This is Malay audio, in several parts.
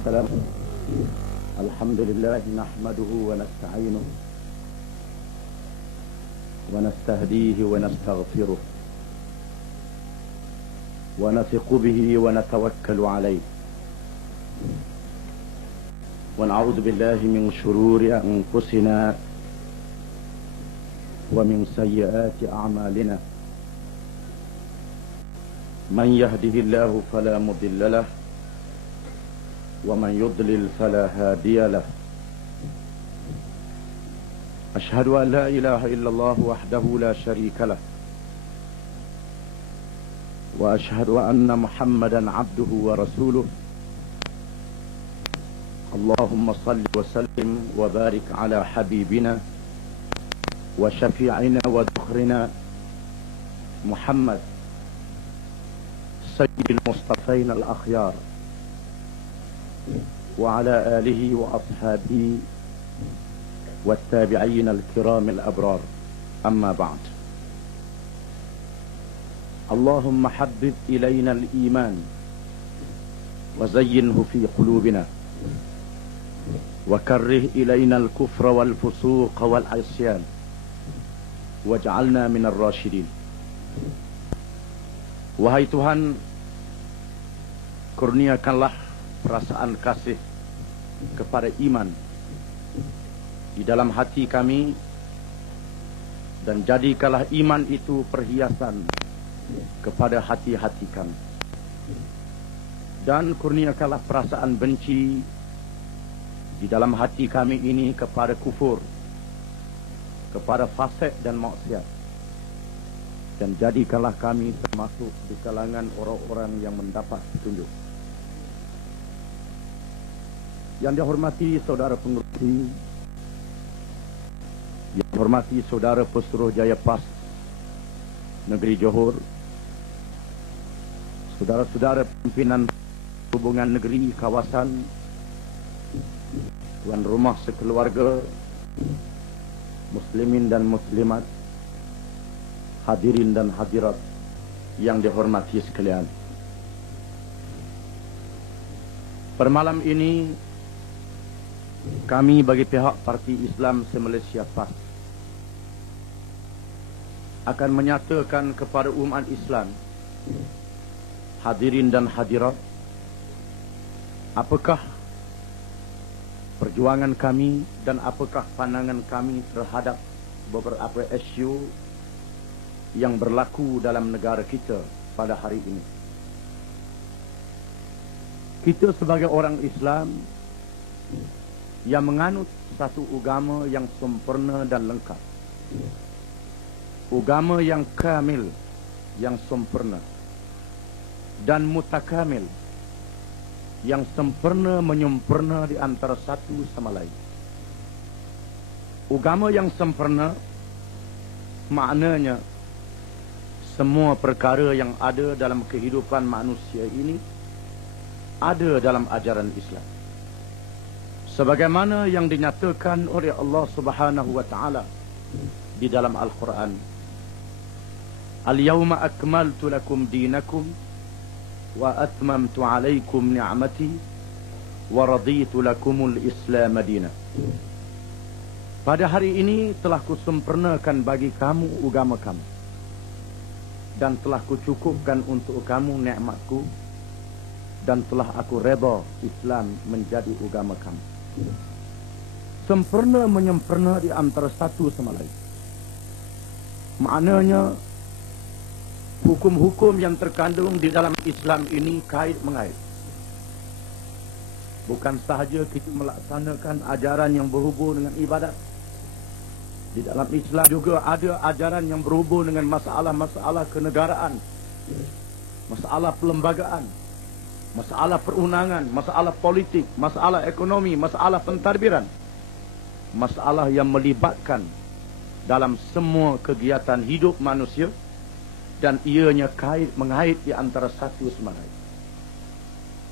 والسلام. الحمد لله نحمده ونستعينه ونستهديه ونستغفره ونثق به ونتوكل عليه ونعوذ بالله من شرور أنفسنا ومن سيئات أعمالنا. من يهده الله فلا مضل له ومن يضلل فلا هادي له. أشهد أن لا إله إلا الله وحده لا شريك له وأشهد أن محمدا عبده ورسوله. اللهم صل وسلم وبارك على حبيبنا وشفيعنا وذخرنا محمد سيد المصطفين الأخيار وعلى آله وأصحابه والتابعين الكرام الأبرار. أما بعد، اللهم حبب إلينا الإيمان وزينه في قلوبنا وكره إلينا الكفر والفسوق والعصيان واجعلنا من الراشدين. Wahai Tuhan, kurniakanlah perasaan kasih kepada iman di dalam hati kami, dan jadikanlah iman itu perhiasan kepada hati-hati kami, dan kurniakanlah perasaan benci di dalam hati kami ini kepada kufur, kepada fasik dan maksiat, dan jadikanlah kami termasuk di kalangan orang-orang yang mendapat petunjuk. Yang dihormati saudara pengurusi, yang dihormati saudara Pesuruhjaya PAS Negeri Johor, saudara-saudara pimpinan hubungan negeri kawasan, tuan rumah sekeluarga, muslimin dan muslimat, hadirin dan hadirat yang dihormati sekalian. Permalam ini kami bagi pihak Parti Islam se-Malaysia PAS akan menyatakan kepada umat Islam, hadirin dan hadirat, apakah perjuangan kami dan apakah pandangan kami terhadap beberapa isu yang berlaku dalam negara kita pada hari ini. Kita sebagai orang Islam yang menganut satu agama yang sempurna dan lengkap, agama yang kamil, yang sempurna dan mutakamil, yang sempurna menyempurna di antara satu sama lain. Agama yang sempurna maknanya semua perkara yang ada dalam kehidupan manusia ini ada dalam ajaran Islam, sebagaimana yang dinyatakan oleh Allah Subhanahu wa taala di dalam Al-Quran. Al-yawma akmaltu lakum dinakum wa atmamtu alaikum ni'mati wa raditu lakumul Islam madina. Pada hari ini telah kusempurnakan bagi kamu agama kamu, dan telah kucukupkan untuk kamu nikmatku, dan telah aku redha Islam menjadi agama kamu. Sempurna menyempurna di antara satu sama lain. Maknanya hukum-hukum yang terkandung di dalam Islam ini kait mengait. Bukan sahaja kita melaksanakan ajaran yang berhubung dengan ibadat. Di dalam Islam juga ada ajaran yang berhubung dengan masalah-masalah kenegaraan, masalah perlembagaan, masalah perundangan, masalah politik, masalah ekonomi, masalah pentadbiran, masalah yang melibatkan dalam semua kegiatan hidup manusia, dan ianya kait mengait di antara satu sama lain.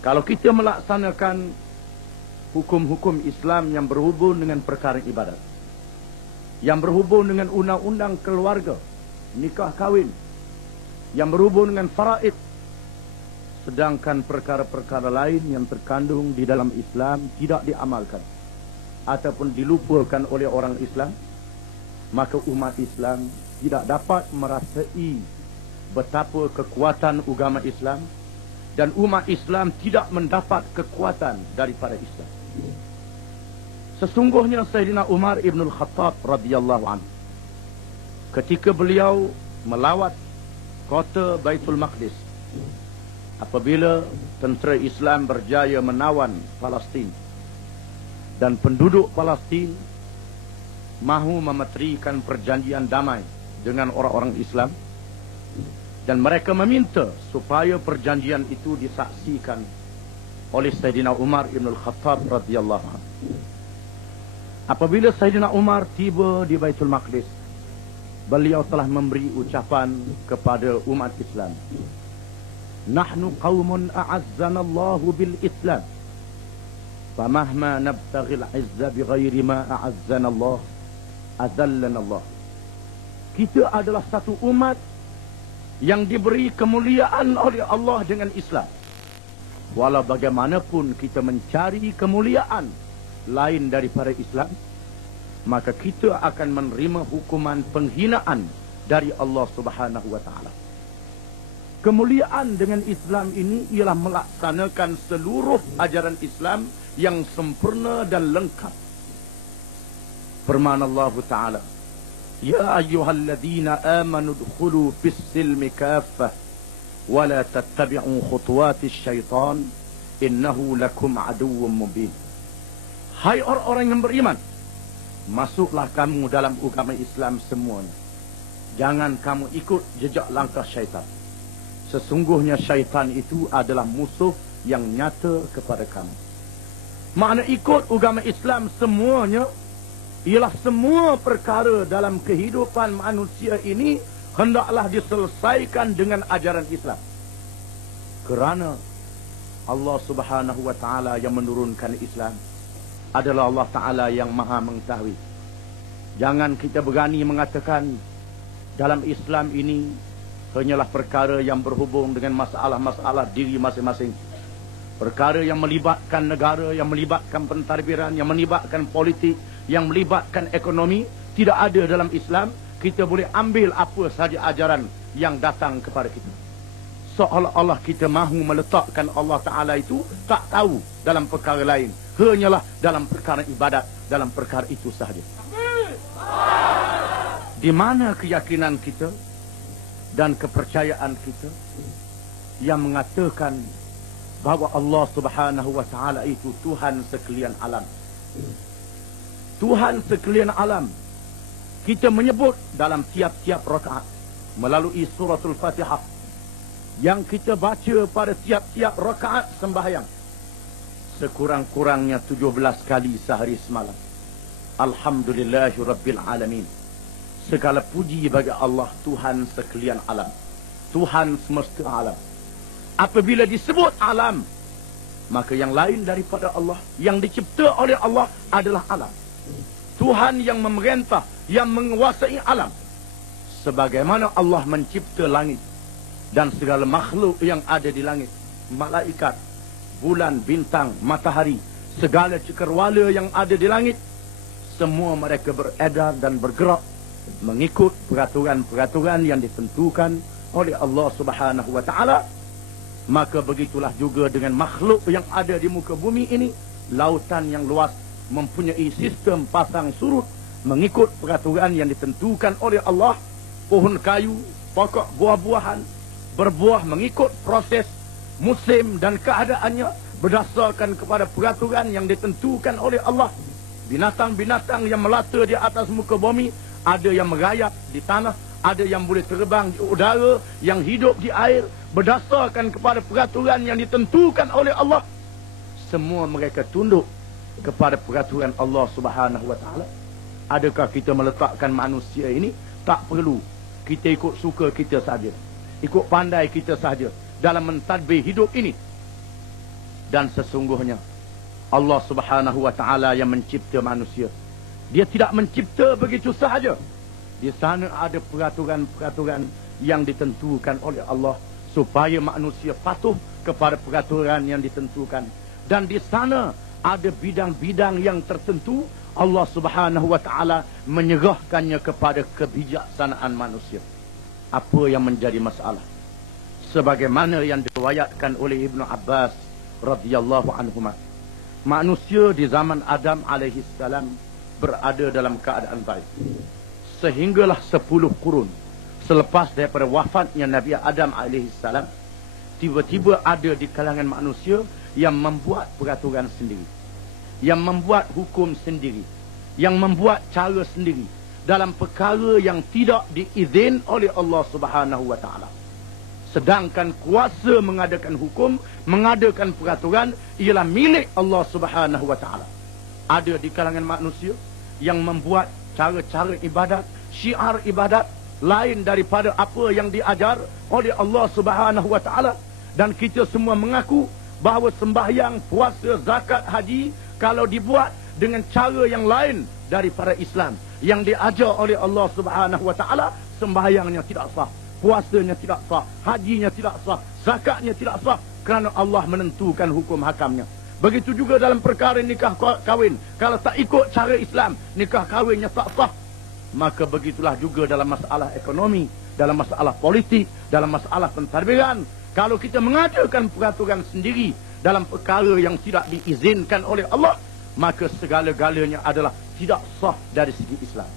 Kalau kita melaksanakan hukum-hukum Islam yang berhubung dengan perkara ibadat, yang berhubung dengan undang-undang keluarga, nikah kahwin, yang berhubung dengan faraid, sedangkan perkara-perkara lain yang terkandung di dalam Islam tidak diamalkan ataupun dilupakan oleh orang Islam, maka umat Islam tidak dapat merasai betapa kekuatan agama Islam, dan umat Islam tidak mendapat kekuatan daripada Islam. Sesungguhnya Sayyidina Umar ibn al-Khattab radhiyallahu anhu, ketika beliau melawat kota Baitul Maqdis, apabila tentera Islam berjaya menawan Palestin dan penduduk Palestin mahu memeterikan perjanjian damai dengan orang-orang Islam, dan mereka meminta supaya perjanjian itu disaksikan oleh Sayyidina Umar ibn al-Khattab radhiyallahu anhu. Apabila Sayyidina Umar tiba di Baitul Maqdis, beliau telah memberi ucapan kepada umat Islam, "Nahnu qaumun a'azzana Allah bil Islam, famahma nabtaghil 'izza bighairi ma a'azzana Allah, azallana Allah." Kita adalah satu umat yang diberi kemuliaan oleh Allah dengan Islam. Walau bagaimanapun kita mencari kemuliaan lain daripada Islam, maka kita akan menerima hukuman penghinaan dari Allah Subhanahu wa taala. Kemuliaan dengan Islam ini ialah melaksanakan seluruh ajaran Islam yang sempurna dan lengkap. Firman Allah taala, "Ya ayyuhalladzina amanu udkhulu fis-silmi kaffah wa la tattabi'u khutuwatis syaitan innahu lakum aduwwum mubin." Hai orang-orang yang beriman, masuklah kamu dalam agama Islam semuanya. Jangan kamu ikut jejak langkah syaitan. Sesungguhnya syaitan itu adalah musuh yang nyata kepada kamu. Makna ikut agama Islam semuanya ialah semua perkara dalam kehidupan manusia ini hendaklah diselesaikan dengan ajaran Islam. Kerana Allah Subhanahu wa taala yang menurunkan Islam adalah Allah Ta'ala yang maha mengetahui. Jangan kita berani mengatakan dalam Islam ini hanyalah perkara yang berhubung dengan masalah-masalah diri masing-masing. Perkara yang melibatkan negara, yang melibatkan pentadbiran, yang melibatkan politik, yang melibatkan ekonomi, tidak ada dalam Islam. Kita boleh ambil apa sahaja ajaran yang datang kepada kita. Seolah-olah kita mahu meletakkan Allah Ta'ala itu tak tahu dalam perkara lain. Hanyalah dalam perkara ibadat, dalam perkara itu sahaja. Di mana keyakinan kita dan kepercayaan kita yang mengatakan bahawa Allah Subhanahu wa taala itu Tuhan sekalian alam. Tuhan sekalian alam. Kita menyebut dalam tiap-tiap rakaat melalui suratul Fatihah yang kita baca pada tiap-tiap rakaat sembahyang, sekurang-kurangnya 17 kali sehari semalam. Alhamdulillahi Rabbil Alamin. Segala puji bagi Allah, Tuhan sekalian alam, Tuhan semesta alam. Apabila disebut alam, maka yang lain daripada Allah, yang dicipta oleh Allah adalah alam. Tuhan yang memerintah, yang menguasai alam. Sebagaimana Allah mencipta langit dan segala makhluk yang ada di langit, malaikat, bulan, bintang, matahari, segala cakrawala yang ada di langit, semua mereka beredar dan bergerak mengikut peraturan-peraturan yang ditentukan oleh Allah Subhanahu wa taala. Maka begitulah juga dengan makhluk yang ada di muka bumi ini. Lautan yang luas mempunyai sistem pasang surut mengikut peraturan yang ditentukan oleh Allah. Pohon kayu, pokok buah-buahan berbuah mengikut proses musim dan keadaannya berdasarkan kepada peraturan yang ditentukan oleh Allah. Binatang-binatang yang melata di atas muka bumi, ada yang merayap di tanah, ada yang boleh terbang di udara, yang hidup di air, berdasarkan kepada peraturan yang ditentukan oleh Allah. Semua mereka tunduk kepada peraturan Allah Subhanahu wa taala. Adakah kita meletakkan manusia ini tak perlu kita ikut suka kita saja, ikut pandai kita saja dalam mentadbir hidup ini? Dan sesungguhnya Allah Subhanahu wa taala yang mencipta manusia, Dia tidak mencipta begitu sahaja. Di sana ada peraturan-peraturan yang ditentukan oleh Allah supaya manusia patuh kepada peraturan yang ditentukan. Dan di sana ada bidang-bidang yang tertentu Allah Subhanahu wa taala menyerahkannya kepada kebijaksanaan manusia. Apa yang menjadi masalah? Sebagaimana yang diriwayatkan oleh Ibnu Abbas radhiyallahu anhuma, manusia di zaman Adam alaihi salam berada dalam keadaan baik sehinggalah 10 kurun selepas daripada wafatnya Nabi Adam alaihi salam, tiba-tiba ada di kalangan manusia yang membuat peraturan sendiri, yang membuat hukum sendiri, yang membuat cara sendiri dalam perkara yang tidak diizin oleh Allah Subhanahu wa taala. Sedangkan kuasa mengadakan hukum, mengadakan peraturan ialah milik Allah Subhanahu wa taala. Ada di kalangan manusia yang membuat cara-cara ibadat, syiar ibadat lain daripada apa yang diajar oleh Allah Subhanahu wa taala, dan kita semua mengaku bahawa sembahyang, puasa, zakat, haji kalau dibuat dengan cara yang lain daripada Islam yang diajar oleh Allah Subhanahu wa taala, sembahyangnya tidak sah, puasanya tidak sah, hajinya tidak sah, zakatnya tidak sah, kerana Allah menentukan hukum hakamnya. Begitu juga dalam perkara nikah kahwin, kalau tak ikut cara Islam, nikah kahwinnya tak sah. Maka begitulah juga dalam masalah ekonomi, dalam masalah politik, dalam masalah pentadbiran. Kalau kita mengadakan peraturan sendiri dalam perkara yang tidak diizinkan oleh Allah, maka segala-galanya adalah tidak sah dari segi Islam.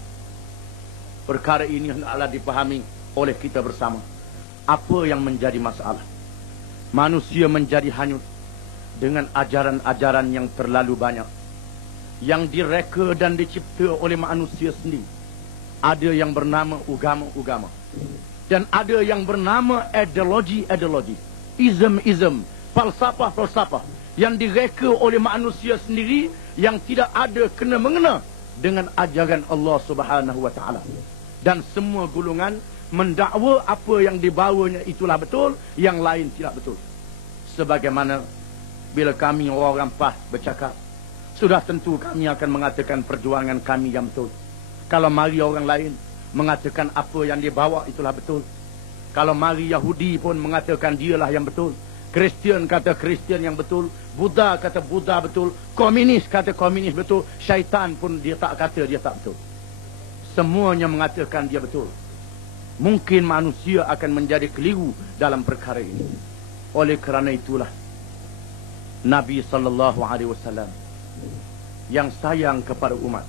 Perkara ini hendaklah dipahami oleh kita bersama. Apa yang menjadi masalah? Manusia menjadi hanyut dengan ajaran-ajaran yang terlalu banyak, yang direka dan dicipta oleh manusia sendiri. Ada yang bernama agama-agama, dan ada yang bernama ideologi-ideologi, ism-ism, falsafah-falsafah yang direka oleh manusia sendiri, yang tidak ada kena-mengena dengan ajaran Allah Subhanahu wa taala. Dan semua golongan mendakwa apa yang dibawanya itulah betul, yang lain tidak betul. Sebagaimana bila kami orang PAS bercakap, sudah tentu kami akan mengatakan perjuangan kami yang betul. Kalau mari orang lain mengatakan apa yang dia bawa itulah betul. Kalau mari Yahudi pun mengatakan dialah yang betul, Kristian kata Kristian yang betul, Buddha kata Buddha betul, komunis kata komunis betul, syaitan pun dia tak kata dia tak betul. Semuanya mengatakan dia betul. Mungkin manusia akan menjadi keliru dalam perkara ini. Oleh kerana itulah Nabi SAW yang sayang kepada umat,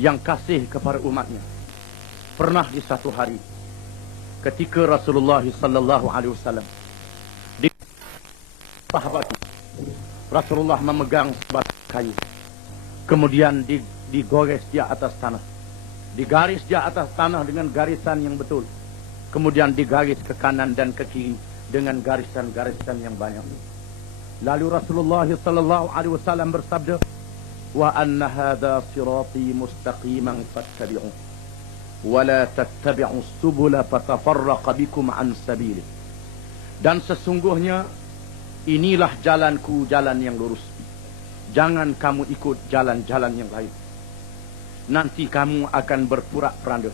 yang kasih kepada umatnya, pernah di satu hari ketika Rasulullah SAW di sahabat, Rasulullah memegang sebatang kayu, kemudian digores di atas tanah, digaris di atas tanah dengan garisan yang betul, kemudian digaris ke kanan dan ke kiri dengan garisan-garisan yang banyak. Lalu Rasulullah SAW bersabda, wa anna hadha sirati mustaqiman fattabi'u wa la tattabi'u subula fatafarraqa bikum an sabili. Dan sesungguhnya inilah jalanku, jalan yang lurus. Jangan kamu ikut jalan-jalan yang lain. Nanti kamu akan berpura-puranda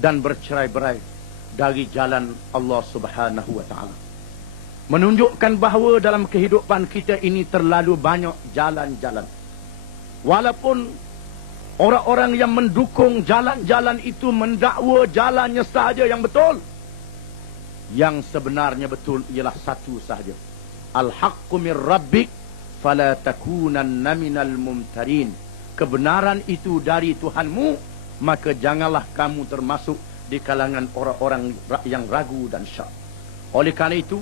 dan bercerai-berai dari jalan Allah Subhanahu wa taala. Menunjukkan bahawa dalam kehidupan kita ini terlalu banyak jalan-jalan. Walaupun orang-orang yang mendukung jalan-jalan itu mendakwa jalannya sahaja yang betul, yang sebenarnya betul ialah satu sahaja. Al-haqqu min rabbik fala takunanna minal mumtarin. Kebenaran itu dari Tuhanmu, maka janganlah kamu termasuk di kalangan orang-orang yang ragu dan syak. Oleh kerana itu,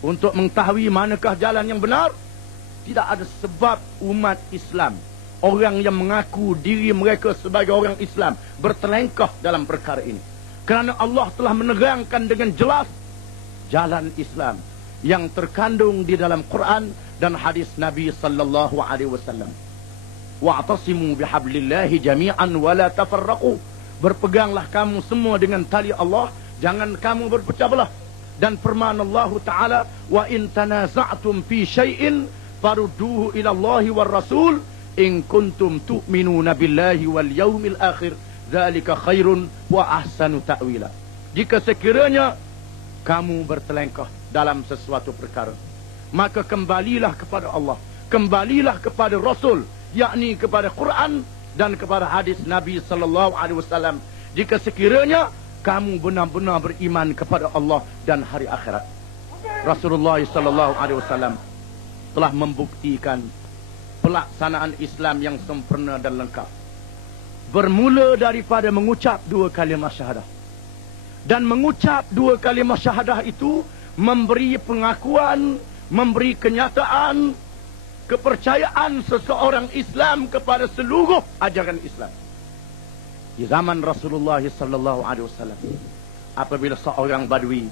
untuk mengetahui manakah jalan yang benar, tidak ada sebab umat Islam, orang yang mengaku diri mereka sebagai orang Islam, bertelengkah dalam perkara ini. Kerana Allah telah menerangkan dengan jelas jalan Islam yang terkandung di dalam Quran dan hadis Nabi sallallahu alaihi wasallam. Wa'tasimu bihablillahi jami'an wa la tafarraqu. Berpeganglah kamu semua dengan tali Allah, jangan kamu berpecah belah. Dan firman Allah Ta'ala, wa in tanaza'tum fi syai'in farudduhu ila Allah war Rasul in kuntum tu'minuna billahi wal yaumil akhir dzalika khairun wa ahsanu ta'wila. Jika sekiranya kamu bertelengkah dalam sesuatu perkara, maka kembalilah kepada Allah, kembalilah kepada Rasul, yakni kepada Quran dan kepada hadis Nabi sallallahu alaihi wasallam. Jika sekiranya kamu benar-benar beriman kepada Allah dan hari akhirat. Rasulullah sallallahu alaihi wasallam telah membuktikan pelaksanaan Islam yang sempurna dan lengkap. Bermula daripada mengucap 2 kalimah syahadah. Dan mengucap 2 kalimah syahadah itu memberi pengakuan, memberi kenyataan kepercayaan seseorang Islam kepada seluruh ajaran Islam. Di zaman Rasulullah sallallahu alaihi wasallam, apabila seorang badui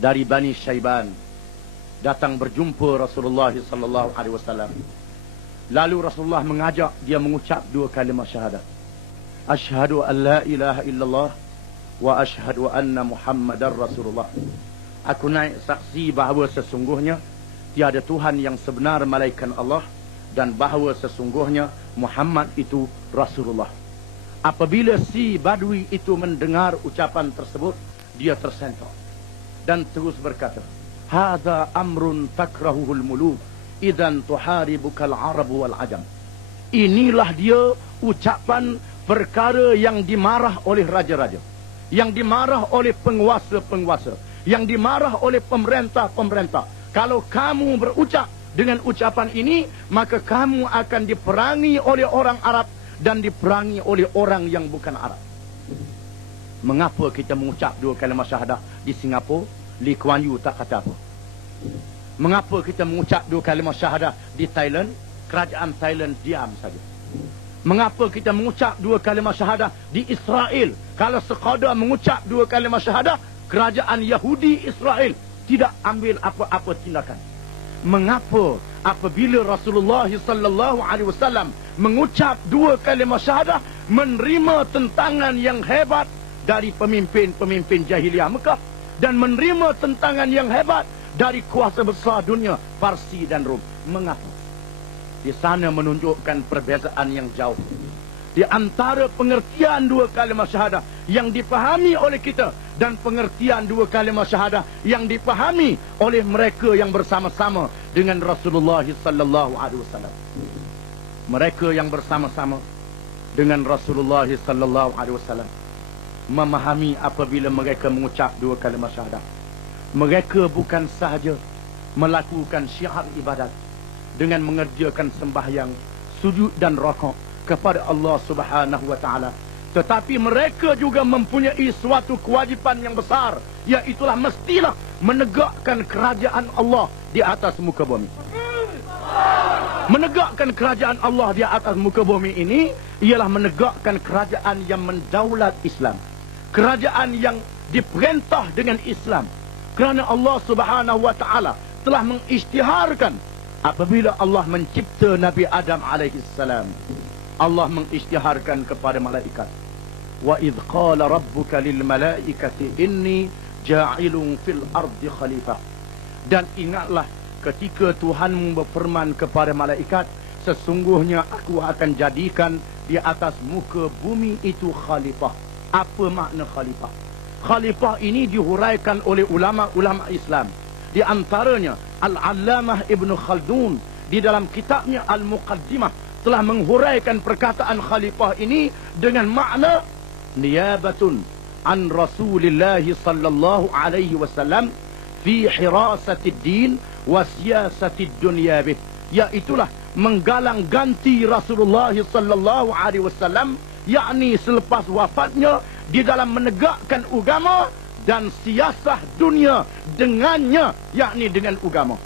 dari Bani Syaiban datang berjumpa Rasulullah sallallahu alaihi wasallam, lalu Rasulullah mengajak dia mengucap 2 kalimah syahadah. Asyhadu an la ilaha illallah wa asyhadu anna Muhammadar Rasulullah. Aku naik saksi bahawa sesungguhnya tiada Tuhan yang sebenar melainkan Allah, dan bahawa sesungguhnya Muhammad itu Rasulullah. Apabila si badui itu mendengar ucapan tersebut, dia tersentak dan terus berkata, hadza amrun takrahuhul muluk idzan tuharibukal arab wal ajam. Inilah dia ucapan perkara yang dimarah oleh raja-raja, yang dimarah oleh penguasa-penguasa, yang dimarah oleh pemerintah-pemerintah. Kalau kamu berucap dengan ucapan ini, maka kamu akan diperangi oleh orang Arab dan diperangi oleh orang yang bukan Arab. Mengapa kita mengucap 2 kalimah syahadah di Singapura, Lee Kuan Yew tak kata apa? Mengapa kita mengucap 2 kalimah syahadah di Thailand, kerajaan Thailand diam saja? Mengapa kita mengucap 2 kalimah syahadah di Israel? Kalau sekadar mengucap 2 kalimah syahadah, kerajaan Yahudi Israel tidak ambil apa-apa tindakan. Mengapa apabila Rasulullah sallallahu alaihi wasallam mengucap 2 kalimah syahadah, menerima tentangan yang hebat dari pemimpin-pemimpin jahiliah Mekah dan menerima tentangan yang hebat dari kuasa besar dunia Parsi dan Rom? Mengapa? Di sana menunjukkan perbezaan yang jauh di antara pengertian 2 kalimah syahadah yang dipahami oleh kita dan pengertian 2 kalimah syahadah yang dipahami oleh mereka yang bersama-sama dengan Rasulullah sallallahu alaihi wasallam. Mereka yang bersama-sama dengan Rasulullah sallallahu alaihi wasallam memahami apabila mereka mengucap 2 kalimah syahadah, mereka bukan sahaja melakukan syiar ibadat dengan mengerjakan sembahyang, sujud dan rakaat kepada Allah Subhanahu wa taala, tetapi mereka juga mempunyai suatu kewajipan yang besar, iaitulah mestilah menegakkan kerajaan Allah di atas muka bumi. Menegakkan kerajaan Allah di atas muka bumi ini ialah menegakkan kerajaan yang mendaulat Islam, kerajaan yang diperintah dengan Islam, kerana Allah Subhanahu wa taala telah mengisytiharkan. Apabila Allah mencipta Nabi Adam alaihi salam, Allah mengisytiharkan kepada malaikat, wa idh qala rabbuka lil malaikati inni ja'ilun fil ardi khalifah. Dan ingatlah ketika Tuhanmu berfirman kepada malaikat, sesungguhnya aku akan jadikan di atas muka bumi itu khalifah. Apa makna khalifah? Khalifah ini dihuraikan oleh ulama-ulama Islam. Di antaranya Al-Allamah Ibn Khaldun di dalam kitabnya Al-Muqaddimah telah menghuraikan perkataan khalifah ini dengan makna niyabatun an Rasulillah sallallahu alaihi wasallam fi hirasatid din wa siyasatid dunya bih. Iaitulah menggalang ganti Rasulullah sallallahu alaihi wasallam, yakni selepas wafatnya, di dalam menegakkan agama dan siasah dunia dengannya, yakni dengan agama.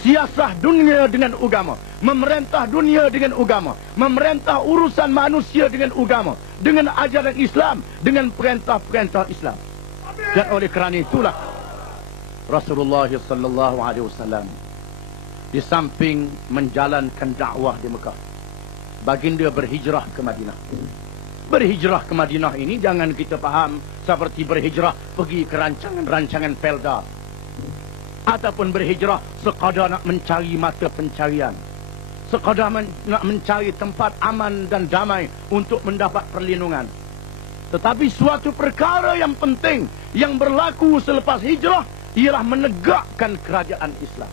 Siasah dunia dengan agama, memerintah dunia dengan agama, memerintah urusan manusia dengan agama, dengan ajaran Islam, dengan perintah-perintah Islam. Dan oleh kerana itulah Rasulullah sallallahu alaihi wasallam di samping menjalankan dakwah di Mekah, baginda berhijrah ke Madinah. Berhijrah ke Madinah ini jangan kita faham seperti berhijrah pergi ke rancangan-rancangan Felda, ataupun berhijrah sekadar nak mencari mata pencarian, sekadar nak mencari tempat aman dan damai untuk mendapat perlindungan. Tetapi suatu perkara yang penting yang berlaku selepas hijrah ialah menegakkan kerajaan Islam.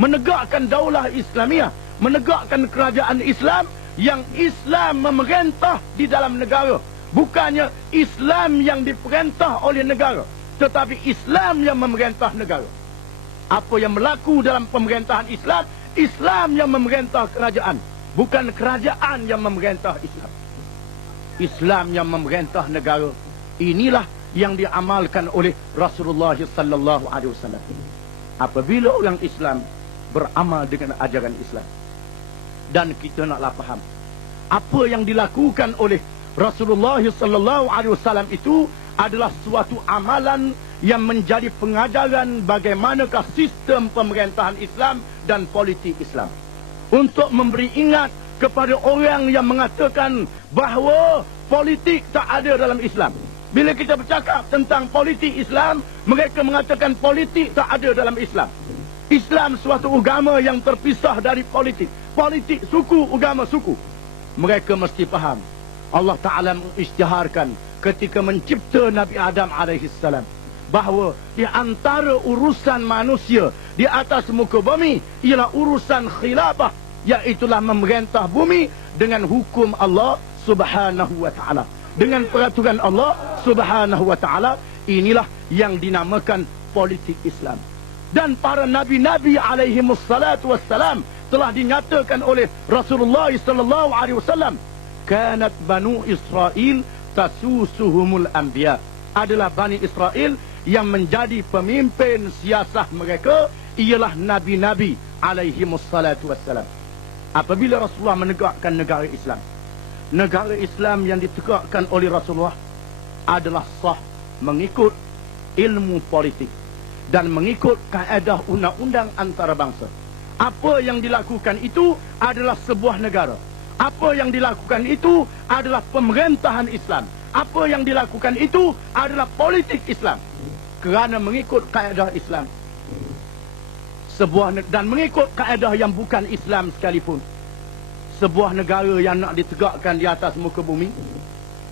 menegakkan daulah Islamiah, menegakkan kerajaan Islam yang Islam memerintah di dalam negara. Bukannya Islam yang diperintah oleh negara, tetapi Islam yang memerintah negara. Apa yang berlaku dalam pemerintahan Islam, Islam yang memerintah kerajaan, bukan kerajaan yang memerintah Islam. Islam yang memerintah negara. Inilah yang diamalkan oleh Rasulullah sallallahu alaihi wasallam. Apabila orang Islam beramal dengan ajaran Islam, dan kita naklah faham apa yang dilakukan oleh Rasulullah sallallahu alaihi wasallam itu adalah suatu amalan yang menjadi pengajaran bagaimanakah sistem pemerintahan Islam dan politik Islam. Untuk memberi ingat kepada orang yang mengatakan bahawa politik tak ada dalam Islam. Bila kita bercakap tentang politik Islam, mereka mengatakan politik tak ada dalam Islam. Islam suatu agama yang terpisah dari politik. Politik suku, agama suku. Mereka mesti faham. Allah Ta'ala mengisytiharkan ketika mencipta Nabi Adam alaihissalam bahawa di antara urusan manusia di atas muka bumi ialah urusan khilafah, iaitulah memerintah bumi dengan hukum Allah Subhanahu wa Ta'ala, dengan peraturan Allah Subhanahu wa Ta'ala. Inilah yang dinamakan politik Islam. Dan para nabi-nabi alaihi wassalatu wassalam telah dinyatakan oleh Rasulullah sallallahu alaihi wasallam, kanat banu Israel tasusuhumul anbiya. Adalah Bani Israel yang menjadi pemimpin siasah mereka ialah nabi-nabi alaihi wassalatu wassalam. Apabila Rasulullah menegakkan negara Islam, negara Islam yang ditegakkan oleh Rasulullah adalah sah mengikut ilmu politik dan mengikut kaedah undang-undang antarabangsa. Apa yang dilakukan itu adalah sebuah negara. Apa yang dilakukan itu adalah pemerintahan Islam. Apa yang dilakukan itu adalah politik Islam. Kerana mengikut kaedah Islam. Dan mengikut kaedah yang bukan Islam sekalipun. Sebuah negara yang nak ditegakkan di atas muka bumi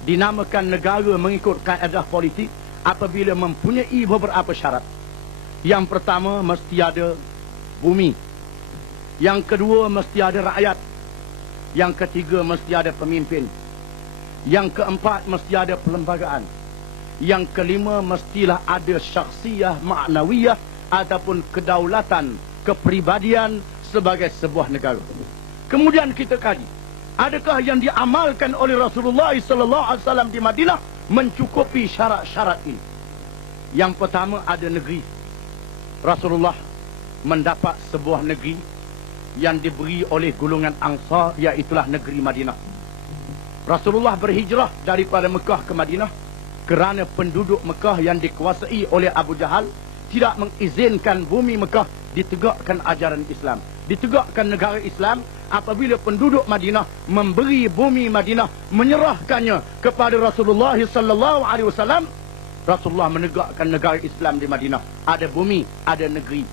dinamakan negara mengikut kaedah politik apabila mempunyai beberapa syarat. Yang pertama, mesti ada bumi. Yang kedua, mesti ada rakyat. Yang ketiga, mesti ada pemimpin. Yang keempat, mesti ada perlembagaan. Yang kelima, mestilah ada syakhsiyah ma'nawiyah ataupun kedaulatan, kepribadian sebagai sebuah negara. Kemudian kita kaji, adakah yang diamalkan oleh Rasulullah SAW di Madinah mencukupi syarat-syarat ini? Yang pertama, ada negeri. Rasulullah mendapat sebuah negeri yang diberi oleh golongan Ansar, iaitulah negeri Madinah. Rasulullah berhijrah daripada Mekah ke Madinah kerana penduduk Mekah yang dikuasai oleh Abu Jahal tidak mengizinkan bumi Mekah ditegakkan ajaran Islam, ditegakkan negara Islam. Apabila penduduk Madinah memberi bumi Madinah, menyerahkannya kepada Rasulullah sallallahu alaihi wasallam, Rasulullah menegakkan negara Islam di Madinah. Ada bumi, ada negeri.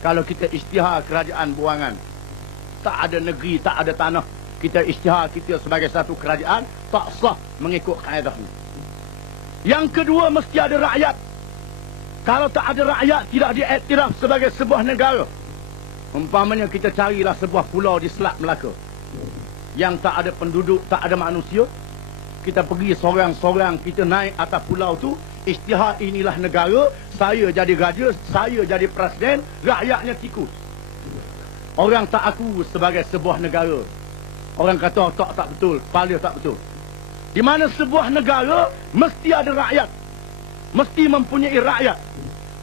Kalau kita isytihar kerajaan buangan, tak ada negeri, tak ada tanah, kita isytihar kita sebagai satu kerajaan, tak sah mengikut kaedah ini. Yang kedua, mesti ada rakyat. Kalau tak ada rakyat, tidak diiktiraf sebagai sebuah negara. Umpamanya kita carilah sebuah pulau di Selat Melaka yang tak ada penduduk, tak ada manusia. Kita pergi seorang-seorang, kita naik atas pulau tu, isytihar inilah negara, saya jadi raja, saya jadi presiden, rakyatnya tikus. Orang tak aku sebagai sebuah negara. Orang kata tak betul, kepala tak betul. Di mana sebuah negara mesti ada rakyat, mesti mempunyai rakyat.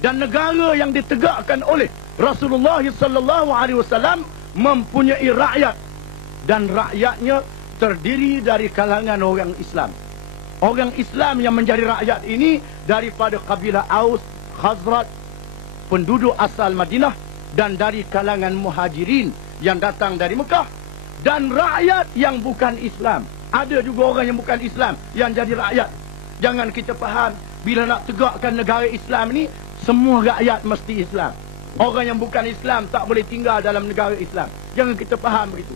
Dan negara yang ditegakkan oleh Rasulullah sallallahu alaihi wasallam mempunyai rakyat, dan rakyatnya terdiri dari kalangan orang Islam. Orang Islam yang menjadi rakyat ini daripada kabilah Aus, Khazraj, penduduk asal Madinah, dan dari kalangan muhajirin yang datang dari Mekah, dan rakyat yang bukan Islam. Ada juga orang yang bukan Islam yang jadi rakyat. Jangan kita faham bila nak tegakkan negara Islam ni semua rakyat mesti Islam. Orang yang bukan Islam tak boleh tinggal dalam negara Islam. Jangan kita faham begitu.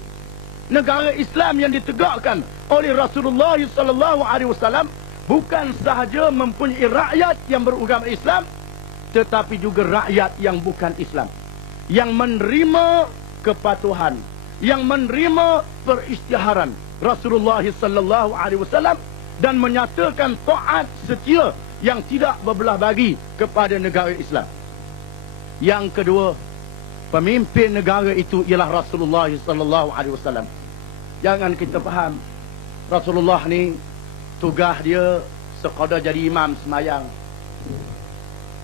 Negara Islam yang ditegakkan oleh Rasulullah sallallahu alaihi wasallam bukan sahaja mempunyai rakyat yang beragama Islam, tetapi juga rakyat yang bukan Islam. yang menerima kepatuhan, yang menerima peristiharan Rasulullah sallallahu alaihi wasallam dan menyatakan taat setia yang tidak berbelah bagi kepada negara Islam. Yang kedua, pemimpin negara itu ialah Rasulullah sallallahu alaihi wasallam. Jangan kita faham Rasulullah ni tugas dia sekadar jadi imam semayang,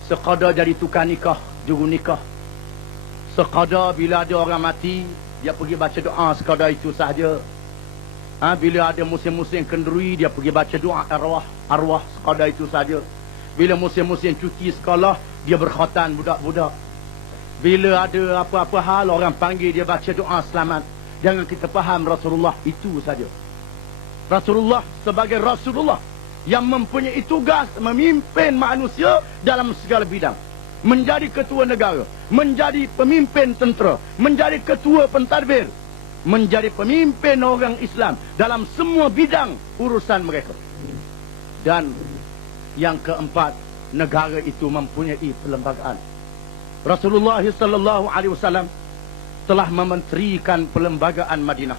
sekadar jadi tukang nikah, juru nikah, sekadar bila ada orang mati dia pergi baca doa, sekadar itu sahaja. Bila ada musim-musim kenduri dia pergi baca doa arwah, sekadar itu saja. Bila musim-musim cuti sekolah dia berkhatan budak-budak. Bila ada apa-apa hal orang panggil dia baca doa selamat. Jangan kita faham Rasulullah itu saja. Rasulullah sebagai Rasulullah yang mempunyai tugas memimpin manusia dalam segala bidang. Menjadi ketua negara, menjadi pemimpin tentera, menjadi ketua pentadbir, menjadi pemimpin orang Islam dalam semua bidang urusan mereka. Dan yang keempat, negara itu mempunyai perlembagaan. Rasulullah sallallahu alaihi wasallam telah mementerikan perlembagaan Madinah.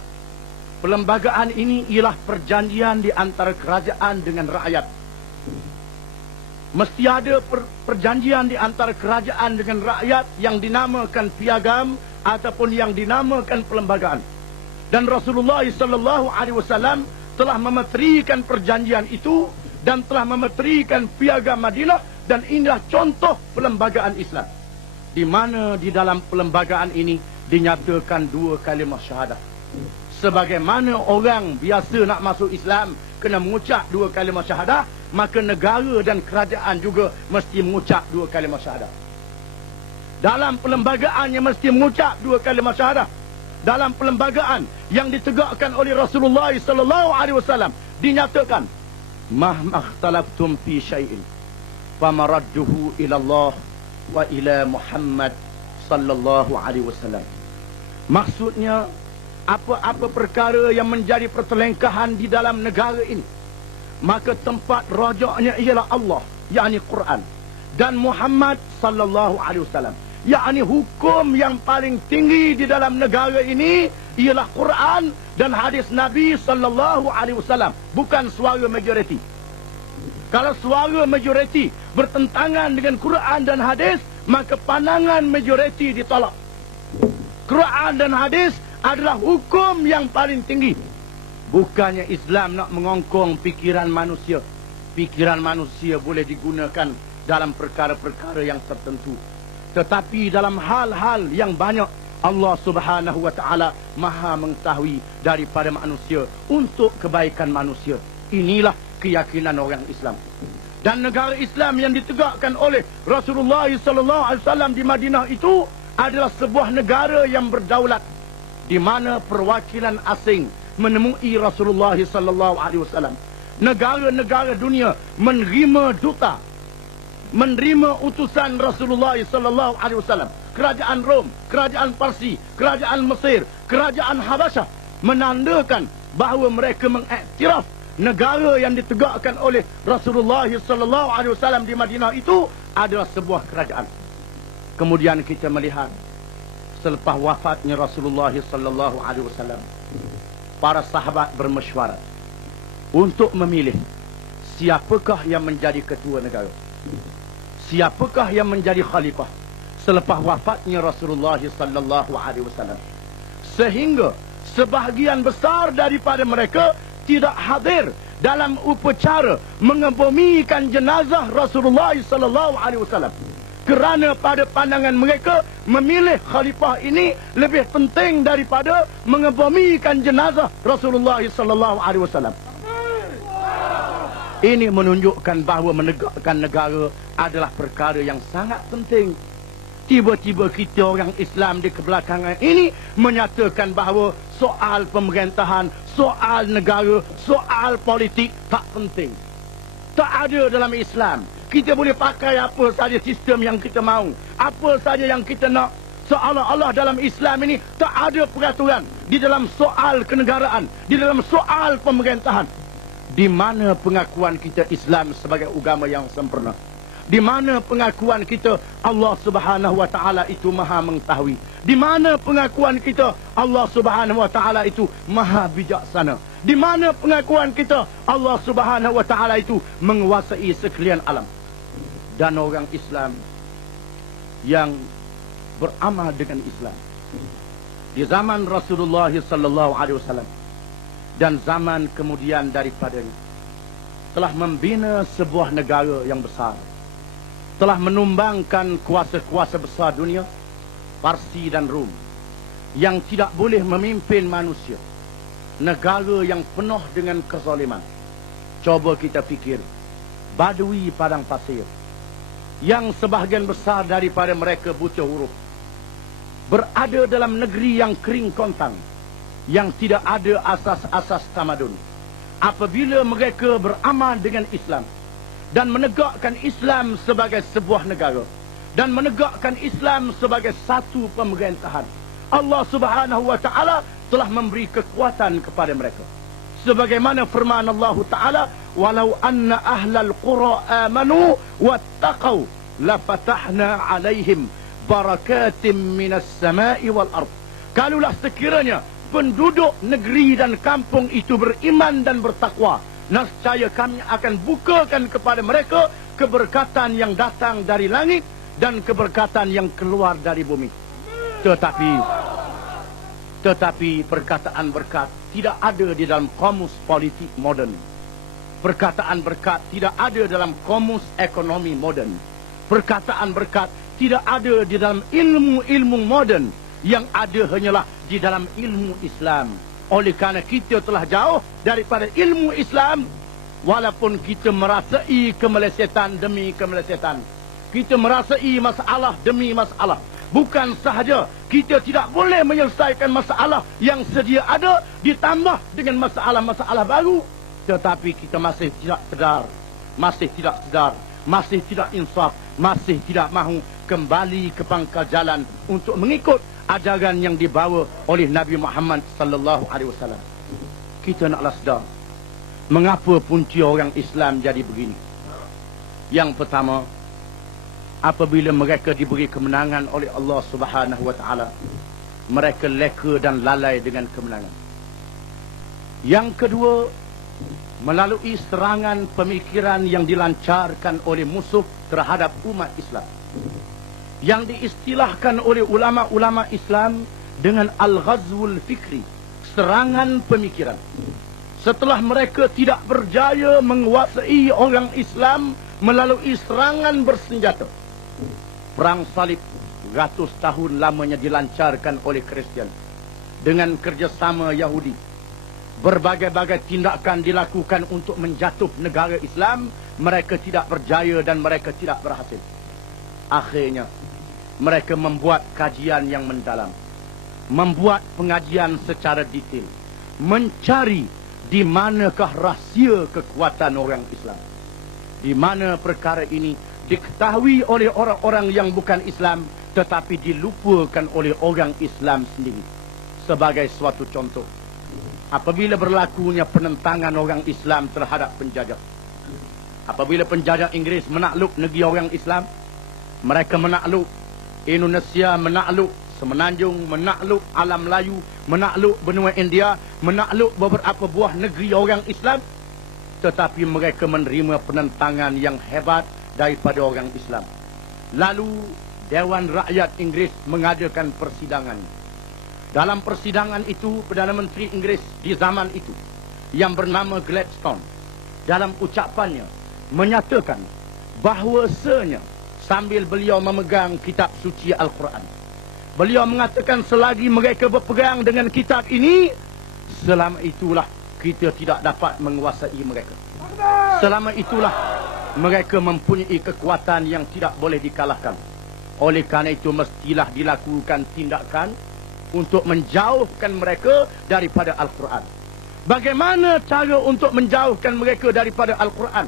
Perlembagaan ini ialah perjanjian di antara kerajaan dengan rakyat. Mesti ada perjanjian di antara kerajaan dengan rakyat yang dinamakan piagam ataupun yang dinamakan perlembagaan. Dan Rasulullah sallallahu alaihi wasallam telah memeterikan perjanjian itu dan telah memeterikan piagam Madinah, dan inilah contoh perlembagaan Islam. Di mana di dalam perlembagaan ini dinyatakan dua kalimah syahadah. Sebagaimana orang biasa nak masuk Islam kena mengucap dua kalimah syahadah, maka negara dan kerajaan juga mesti mengucap dua kalimah syahadah. Dalam perlembagaan yang mesti mengucap dua kalimah syahadah, dalam perlembagaan yang ditegakkan oleh Rasulullah sallallahu alaihi wasallam dinyatakan mahmakhtalaftum fi syai'in famaradduhu ila Allah wa ila Muhammad sallallahu alaihi wasallam. Maksudnya apa-apa perkara yang menjadi pertelengkahan di dalam negara ini, maka tempat rajaknya ialah Allah, yakni Quran, dan Muhammad sallallahu alaihi wasallam, yakni hukum yang paling tinggi di dalam negara ini ialah Quran dan hadis Nabi sallallahu alaihi wasallam, bukan suara majoriti. Kalau suara majoriti bertentangan dengan Quran dan hadis, maka pandangan majoriti ditolak. Quran dan hadis adalah hukum yang paling tinggi. Bukannya Islam nak mengongkong pikiran manusia. Pikiran manusia boleh digunakan dalam perkara-perkara yang tertentu. Tetapi dalam hal-hal yang banyak, Allah subhanahu wa ta'ala maha mengetahui daripada manusia untuk kebaikan manusia. Inilah keyakinan orang Islam. Dan negara Islam yang ditegakkan oleh Rasulullah sallallahu alaihi wasallam di Madinah itu adalah sebuah negara yang berdaulat, di mana perwakilan asing menemui Rasulullah sallallahu alaihi wasallam. Negara-negara dunia menerima duta, menerima utusan Rasulullah sallallahu alaihi wasallam. Kerajaan Rom, kerajaan Parsi, kerajaan Mesir, kerajaan Habasyah menandakan bahawa mereka mengiktiraf negara yang ditegakkan oleh Rasulullah sallallahu alaihi wasallam di Madinah itu adalah sebuah kerajaan. Kemudian kita melihat selepas wafatnya Rasulullah sallallahu alaihi wasallam, para sahabat bermesyuarat untuk memilih siapakah yang menjadi ketua negara, siapakah yang menjadi khalifah selepas wafatnya Rasulullah sallallahu alaihi wasallam. Sehingga sebahagian besar daripada mereka tidak hadir dalam upacara mengebumikan jenazah Rasulullah sallallahu alaihi wasallam, kerana pada pandangan mereka memilih khalifah ini lebih penting daripada mengebumikan jenazah Rasulullah sallallahu alaihi wasallam. Ini menunjukkan bahawa menegakkan negara adalah perkara yang sangat penting. Tiba-tiba kita orang Islam di kebelakangan ini menyatakan bahawa soal pemerintahan, soal negara, soal politik tak penting. Tak ada dalam Islam. Kita boleh pakai apa saja sistem yang kita mahu, apa saja yang kita nak. Seolah-olah dalam Islam ini tak ada peraturan di dalam soal kenegaraan, di dalam soal pemerintahan. Di mana pengakuan kita Islam sebagai agama yang sempurna? Di mana pengakuan kita Allah Subhanahu wa taala itu Maha mengetahui? Di mana pengakuan kita Allah Subhanahu wa taala itu Maha bijaksana? Di mana pengakuan kita Allah Subhanahu wa taala itu menguasai sekalian alam? Dan orang Islam yang beramal dengan Islam di zaman Rasulullah sallallahu alaihi wasallam dan zaman kemudian daripadanya telah membina sebuah negara yang besar, telah menumbangkan kuasa-kuasa besar dunia, Parsi dan Rom, yang tidak boleh memimpin manusia. Negara yang penuh dengan kezaliman. Coba kita fikir, Badui padang pasir, yang sebahagian besar daripada mereka buta huruf, berada dalam negeri yang kering kontang, yang tidak ada asas-asas tamadun. Apabila mereka beramal dengan Islam dan menegakkan Islam sebagai sebuah negara dan menegakkan Islam sebagai satu pemerintahan, Allah Subhanahu wa taala telah memberi kekuatan kepada mereka. Sebagaimana firman Allah taala, walau anna ahlal qura amanu wattaqau lafatahna alaihim barakatim minas sama'i wal ard. Kalulah sekiranya penduduk negeri dan kampung itu beriman dan bertakwa, nescaya kami akan bukakan kepada mereka keberkatan yang datang dari langit dan keberkatan yang keluar dari bumi. Tetapi perkataan berkat tidak ada di dalam kamus politik moden. Perkataan berkat tidak ada dalam kamus ekonomi moden. Perkataan berkat tidak ada di dalam ilmu-ilmu moden. Yang ada hanyalah di dalam ilmu Islam. Oleh kerana kita telah jauh daripada ilmu Islam, walaupun kita merasai kemelesetan demi kemelesetan, kita merasai masalah demi masalah. Bukan sahaja kita tidak boleh menyelesaikan masalah yang sedia ada, ditambah dengan masalah-masalah baru, tetapi kita masih tidak sedar, masih tidak insaf, masih tidak mahu kembali ke pangkal jalan untuk mengikut ajaran yang dibawa oleh Nabi Muhammad sallallahu alaihi wasallam. Kita naklah sedar mengapa punca orang Islam jadi begini. Yang pertama, apabila mereka diberi kemenangan oleh Allah Subhanahu wa taala, mereka leka dan lalai dengan kemenangan. Yang kedua, melalui serangan pemikiran yang dilancarkan oleh musuh terhadap umat Islam, yang diistilahkan oleh ulama-ulama Islam dengan al-ghazwul fikri, serangan pemikiran. Setelah mereka tidak berjaya menguasai orang Islam melalui serangan bersenjata, perang salib ratus tahun lamanya dilancarkan oleh Kristian dengan kerjasama Yahudi. Berbagai-bagai tindakan dilakukan untuk menjatuh negara Islam. Mereka tidak berjaya dan mereka tidak berhasil. Akhirnya mereka membuat kajian yang mendalam, membuat pengajian secara detail, mencari di manakah rahsia kekuatan orang Islam, di mana perkara ini diketahui oleh orang-orang yang bukan Islam, tetapi dilupakan oleh orang Islam sendiri. Sebagai suatu contoh, apabila berlakunya penentangan orang Islam terhadap penjajah, apabila penjajah Inggris menakluk negeri orang Islam, mereka menakluk Indonesia, menakluk Semenanjung, menakluk alam Melayu, menakluk benua India, menakluk beberapa buah negeri orang Islam, tetapi mereka menerima penentangan yang hebat daripada orang Islam. Lalu Dewan Rakyat Inggris mengadakan persidangan. Dalam persidangan itu, Perdana Menteri Inggris di zaman itu yang bernama Gladstone, dalam ucapannya menyatakan bahawasanya sambil beliau memegang kitab suci Al-Quran, beliau mengatakan selagi mereka berperang dengan kitab ini, selama itulah kita tidak dapat menguasai mereka. Selama itulah mereka mempunyai kekuatan yang tidak boleh dikalahkan. Oleh kerana itu mestilah dilakukan tindakan untuk menjauhkan mereka daripada Al-Quran. Bagaimana cara untuk menjauhkan mereka daripada Al-Quran?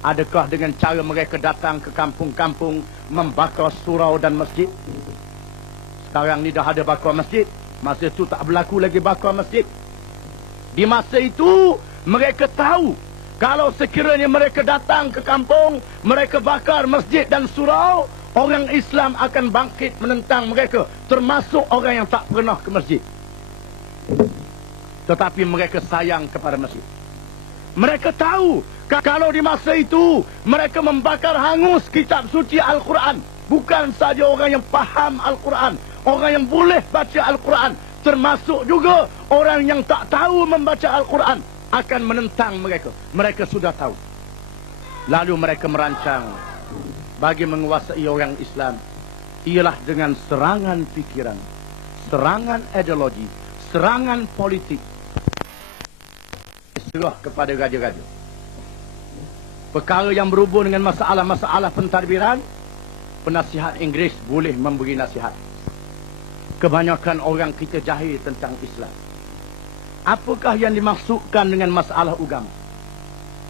Adakah dengan cara mereka datang ke kampung-kampung membakar surau dan masjid? Sekarang ni dah ada bakar masjid. Masa itu tak berlaku lagi bakar masjid. Di masa itu mereka tahu Kalau sekiranya mereka datang ke kampung, mereka bakar masjid dan surau, orang Islam akan bangkit menentang mereka, termasuk orang yang tak pernah ke masjid. Tetapi mereka sayang kepada masjid. Mereka tahu kalau di masa itu mereka membakar hangus kitab suci Al-Quran. Bukan saja orang yang faham Al-Quran, orang yang boleh baca Al-Quran, termasuk juga orang yang tak tahu membaca Al-Quran akan menentang mereka. Mereka sudah tahu. Lalu mereka merancang bagi menguasai orang Islam ialah dengan serangan fikiran, serangan ideologi, serangan politik. Serah kepada raja-raja. Perkara yang berhubung dengan masalah-masalah pentadbiran, penasihat Inggeris boleh memberi nasihat. Kebanyakan orang kita jahil tentang Islam. Apakah yang dimaksudkan dengan masalah agama?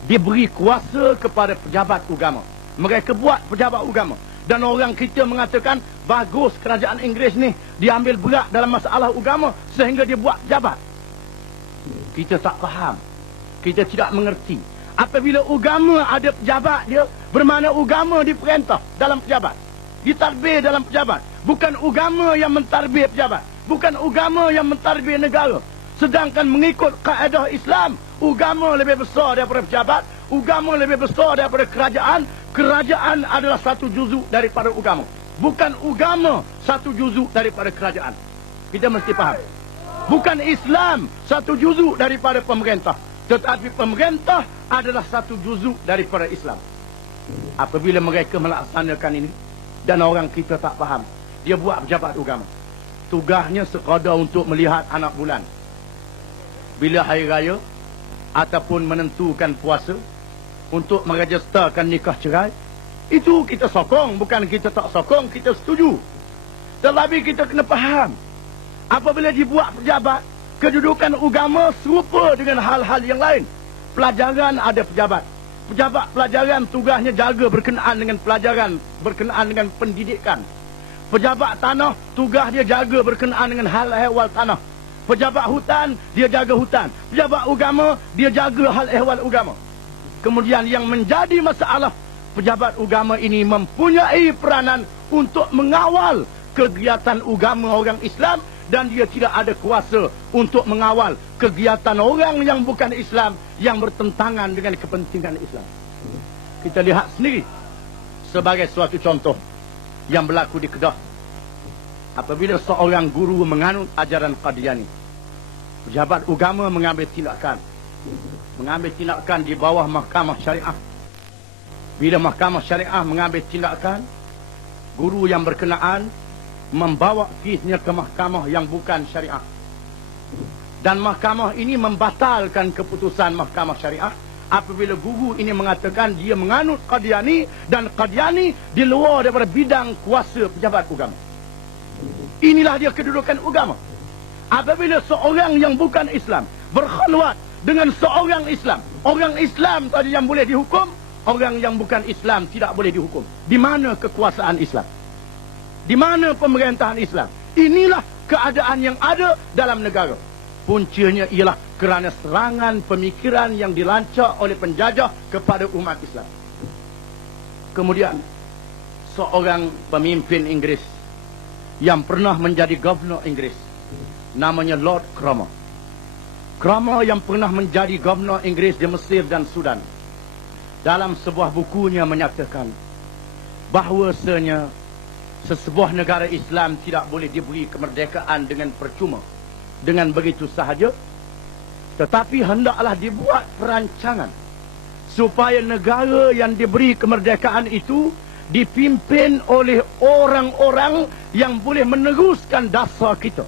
Diberi kuasa kepada pejabat agama. Mereka buat pejabat agama. Dan orang kita mengatakan, bagus kerajaan Inggeris ni, dia ambil berat dalam masalah agama sehingga dia buat pejabat. Kita tak faham. Kita tidak mengerti. Apabila agama ada pejabat dia, bermakna agama diperintah dalam pejabat. Ditadbir dalam pejabat. Bukan agama yang mentadbir pejabat. Bukan agama yang mentadbir negara. Sedangkan mengikut kaedah Islam, agama lebih besar daripada pejabat, agama lebih besar daripada kerajaan. Kerajaan adalah satu juzuk daripada agama. Bukan agama satu juzuk daripada kerajaan. Kita mesti faham. Bukan Islam satu juzuk daripada pemerintah, tetapi pemerintah adalah satu juzuk daripada Islam. Apabila mereka melaksanakan ini dan orang kita tak faham, dia buat pejabat agama. Tugasnya sekadar untuk melihat anak bulan. Bila hari raya ataupun menentukan puasa untuk meregisterkan nikah cerai, itu kita sokong. Bukan kita tak sokong, kita setuju. Tetapi kita kena faham, apabila dibuat pejabat, kedudukan agama serupa dengan hal-hal yang lain. Pelajaran ada pejabat. Pejabat pelajaran tugasnya jaga berkenaan dengan pelajaran, berkenaan dengan pendidikan. Pejabat tanah tugas dia jaga berkenaan dengan hal ehwal tanah. Pejabat hutan, dia jaga hutan. Pejabat agama, dia jaga hal ehwal agama. Kemudian yang menjadi masalah, pejabat agama ini mempunyai peranan untuk mengawal kegiatan agama orang Islam, dan dia tidak ada kuasa untuk mengawal kegiatan orang yang bukan Islam yang bertentangan dengan kepentingan Islam. Kita lihat sendiri sebagai suatu contoh yang berlaku di Kedah. Apabila seorang guru menganut ajaran Qadiani, pejabat agama mengambil tindakan di bawah mahkamah syariah. Bila mahkamah syariah mengambil tindakan, guru yang berkenaan membawa kisnya ke mahkamah yang bukan syariah, dan mahkamah ini membatalkan keputusan mahkamah syariah apabila guru ini mengatakan dia menganut Qadiani, dan Qadiani di luar daripada bidang kuasa pejabat agama. Inilah dia kedudukan agama. Apabila seorang yang bukan Islam berkhalwat dengan seorang Islam, orang Islam tadi yang boleh dihukum, orang yang bukan Islam tidak boleh dihukum. Di mana kekuasaan Islam? Di mana pemerintahan Islam? Inilah keadaan yang ada dalam negara. Puncanya ialah kerana serangan pemikiran yang dilancar oleh penjajah kepada umat Islam. Kemudian seorang pemimpin Inggeris yang pernah menjadi Governor Inggeris, namanya Lord Cromer. Cromer yang pernah menjadi Governor Inggeris di Mesir dan Sudan, dalam sebuah bukunya menyatakan bahawasanya sesebuah negara Islam tidak boleh diberi kemerdekaan dengan percuma, dengan begitu sahaja, tetapi hendaklah dibuat perancangan supaya negara yang diberi kemerdekaan itu dipimpin oleh orang-orang yang boleh meneruskan dasar kita,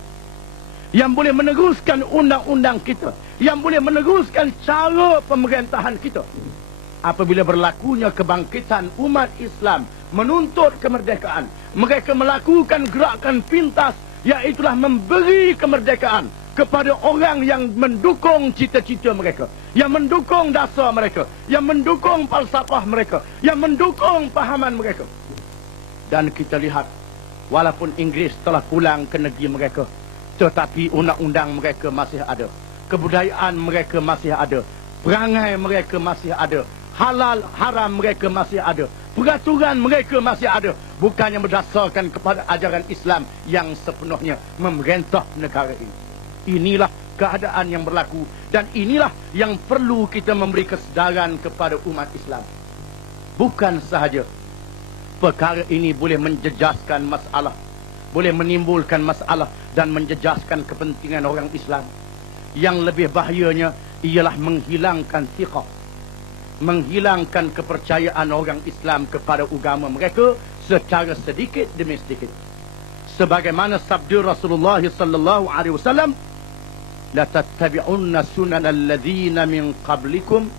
yang boleh meneruskan undang-undang kita, yang boleh meneruskan cara pemerintahan kita. Apabila berlakunya kebangkitan umat Islam menuntut kemerdekaan, mereka melakukan gerakan pintas, iaitulah memberi kemerdekaan kepada orang yang mendukung cita-cita mereka, yang mendukung dasar mereka, yang mendukung falsafah mereka, yang mendukung pahaman mereka. Dan kita lihat, walaupun Inggeris telah pulang ke negeri mereka, tetapi undang-undang mereka masih ada, kebudayaan mereka masih ada, Perangai mereka masih ada. Halal haram mereka masih ada. Peraturan mereka masih ada. Bukannya berdasarkan kepada ajaran Islam yang sepenuhnya memerintah negara ini. Inilah keadaan yang berlaku. Dan inilah yang perlu kita memberi kesedaran kepada umat Islam. Bukan sahaja perkara ini boleh menjejaskan masalah, boleh menimbulkan masalah dan menjejaskan kepentingan orang Islam. Yang lebih bahayanya ialah menghilangkan thiqah, menghilangkan kepercayaan orang Islam kepada agama mereka secara sedikit demi sedikit. Sebagaimana sabda Rasulullah sallallahu alaihi wasallam, la tattabi'unna sunanal ladzina min qablikum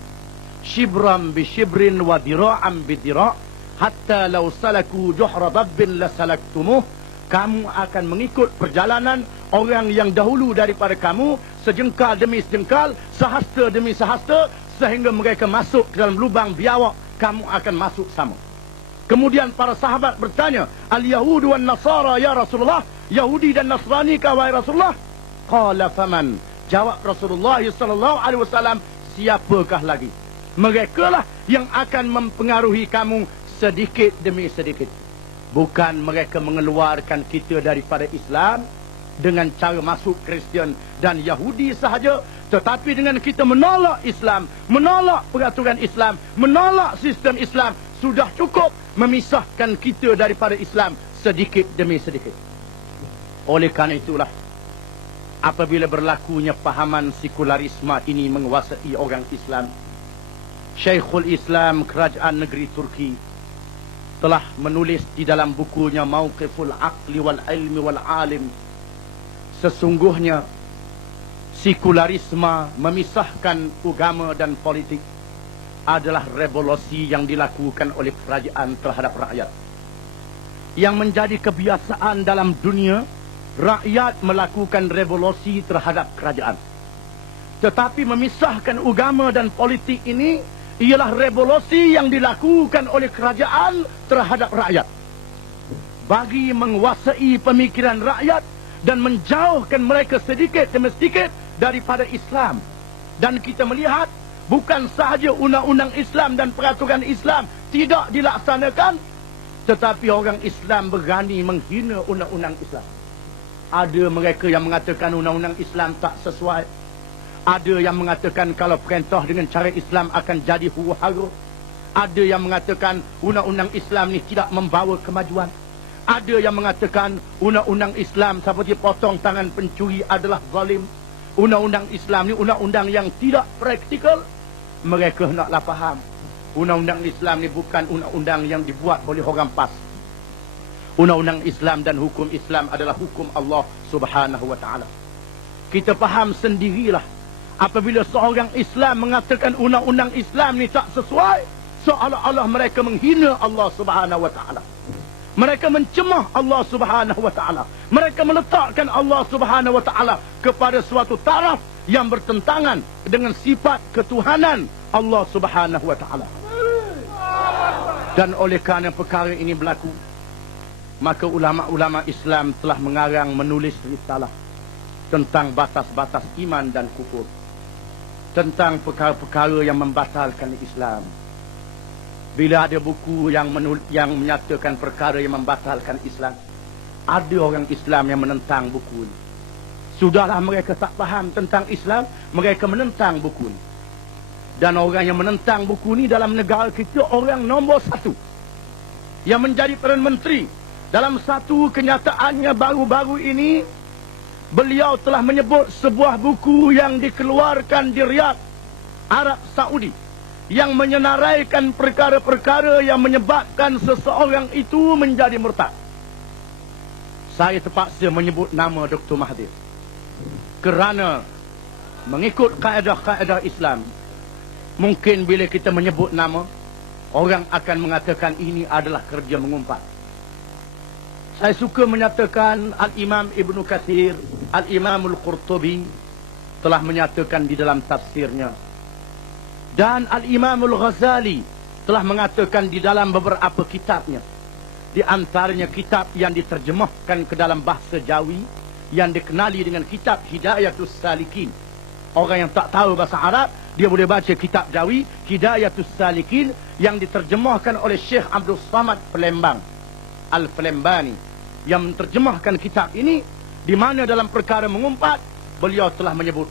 shibran bi shibrin wa dira'an bi dira' hatta law salaku juhra dabbin la salaktumuh. Kamu akan mengikut perjalanan orang yang dahulu daripada kamu, sejengkal demi sejengkal, sehasta demi sehasta, sehingga mereka masuk ke dalam lubang biawak, kamu akan masuk sama. Kemudian para sahabat bertanya, al-Yahudu wan Nasara ya Rasulullah, Yahudi dan Nasrani kah wahai Rasulullah? Qala faman, jawab Rasulullah sallallahu alaihi wasallam, siapakah lagi? Merekalah yang akan mempengaruhi kamu sedikit demi sedikit. Bukan mereka mengeluarkan kita daripada Islam dengan cara masuk Kristian dan Yahudi sahaja, tetapi dengan kita menolak Islam, menolak peraturan Islam, menolak sistem Islam, sudah cukup memisahkan kita daripada Islam sedikit demi sedikit. Oleh kerana itulah, apabila berlakunya pahaman sekularisme ini menguasai orang Islam, Syekhul Islam Kerajaan Negeri Turki telah menulis di dalam bukunya Mauqiful Aqli wal Ilmi wal Alim, sesungguhnya sekularisme memisahkan agama dan politik adalah revolusi yang dilakukan oleh kerajaan terhadap rakyat. Yang menjadi kebiasaan dalam dunia, rakyat melakukan revolusi terhadap kerajaan. Tetapi memisahkan agama dan politik ini ialah revolusi yang dilakukan oleh kerajaan terhadap rakyat, bagi menguasai pemikiran rakyat dan menjauhkan mereka sedikit demi sedikit daripada Islam. Dan kita melihat bukan sahaja undang-undang Islam dan peraturan Islam tidak dilaksanakan, tetapi orang Islam berani menghina undang-undang Islam. Ada mereka yang mengatakan undang-undang Islam tak sesuai. Ada yang mengatakan kalau perintah dengan cara Islam akan jadi huru-hara. Ada yang mengatakan undang-undang Islam ni tidak membawa kemajuan. Ada yang mengatakan undang-undang Islam seperti potong tangan pencuri adalah zalim. Undang-undang Islam ni undang-undang yang tidak praktikal. Mereka naklah faham, undang-undang Islam ni bukan undang-undang yang dibuat oleh orang pas. Undang-undang Islam dan hukum Islam adalah hukum Allah Subhanahu wa taala. Kita faham sendirilah, apabila seorang Islam mengatakan undang-undang Islam ni tak sesuai, seolah-olah mereka menghina Allah Subhanahu wa taala. Mereka mencemah Allah Subhanahu wa taala. Mereka meletakkan Allah Subhanahu wa taala kepada suatu taraf yang bertentangan dengan sifat ketuhanan Allah Subhanahu wa taala. Dan oleh kerana perkara ini berlaku, maka ulama-ulama Islam telah mengarang menulis risalah tentang batas-batas iman dan kufur, tentang perkara-perkara yang membatalkan Islam. Bila ada buku yang menyatakan perkara yang membatalkan Islam, ada orang Islam yang menentang buku ini. Sudahlah mereka tak faham tentang Islam, mereka menentang buku ini. Dan orang yang menentang buku ini dalam negara kita, orang nombor satu yang menjadi Perdana Menteri. Dalam satu kenyataannya baru-baru ini, beliau telah menyebut sebuah buku yang dikeluarkan di Riyadh, Arab Saudi, yang menyenaraikan perkara-perkara yang menyebabkan seseorang itu menjadi murtad. Saya terpaksa menyebut nama Dr. Mahathir kerana mengikut kaedah-kaedah Islam, mungkin bila kita menyebut nama, orang akan mengatakan ini adalah kerja mengumpat. Saya suka menyatakan Al-Imam Ibn Kathir, Al-Imam Al-Qurtubi telah menyatakan di dalam tafsirnya, dan Al-Imam Al-Ghazali telah mengatakan di dalam beberapa kitabnya. Di antaranya kitab yang diterjemahkan ke dalam bahasa Jawi yang dikenali dengan kitab Hidayatus Salikin. Orang yang tak tahu bahasa Arab dia boleh baca kitab Jawi Hidayatus Salikin yang diterjemahkan oleh Syekh Abdul Samad Palembang Al-Palembani, yang menerjemahkan kitab ini, di mana dalam perkara mengumpat beliau telah menyebut,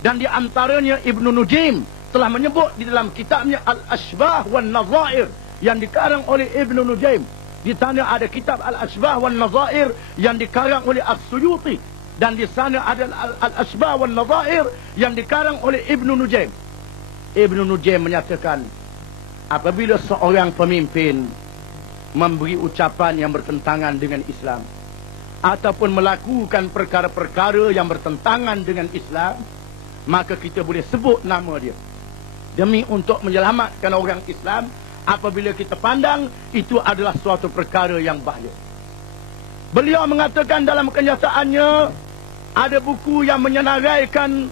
dan di antaranya Ibnu Nujaim telah menyebut di dalam kitabnya Al-Ashbah wan Nazair yang dikarang oleh Ibnu Nujaim. Di sana ada kitab Al-Ashbah wan Nazair yang dikarang oleh As-Suyuti, dan di sana ada Al-Ashbah wan Nazair yang dikarang oleh Ibnu Nujaim. Ibnu Nujaim menyatakan, apabila seorang pemimpin memberi ucapan yang bertentangan dengan Islam ataupun melakukan perkara-perkara yang bertentangan dengan Islam, maka kita boleh sebut nama dia demi untuk menyelamatkan orang Islam apabila kita pandang itu adalah suatu perkara yang bahaya. Beliau mengatakan dalam kenyataannya ada buku yang menyenaraikan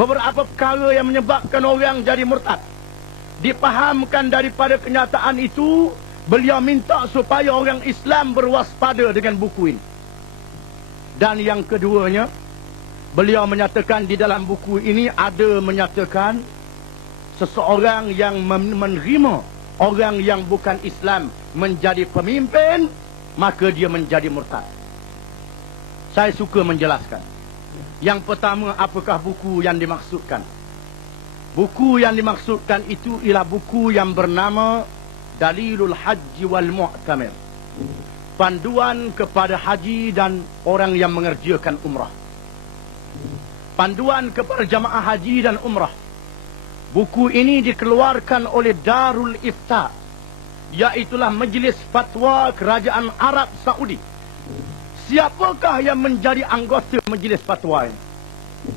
beberapa perkara yang menyebabkan orang jadi murtad. Dipahamkan daripada kenyataan itu, beliau minta supaya orang Islam berwaspada dengan buku ini. Dan yang keduanya, beliau menyatakan di dalam buku ini ada menyatakan seseorang yang menerima orang yang bukan Islam menjadi pemimpin, maka dia menjadi murtad. Saya suka menjelaskan. Yang pertama, apakah buku yang dimaksudkan? Buku yang dimaksudkan itu ialah buku yang bernama Dalilul Haji wal Mu'tamir, panduan kepada haji dan orang yang mengerjakan umrah. Panduan kepada jamaah haji dan umrah. Buku ini dikeluarkan oleh Darul Ifta, iaitulah Majlis Fatwa Kerajaan Arab Saudi. Siapakah yang menjadi anggota Majlis Fatwa ini?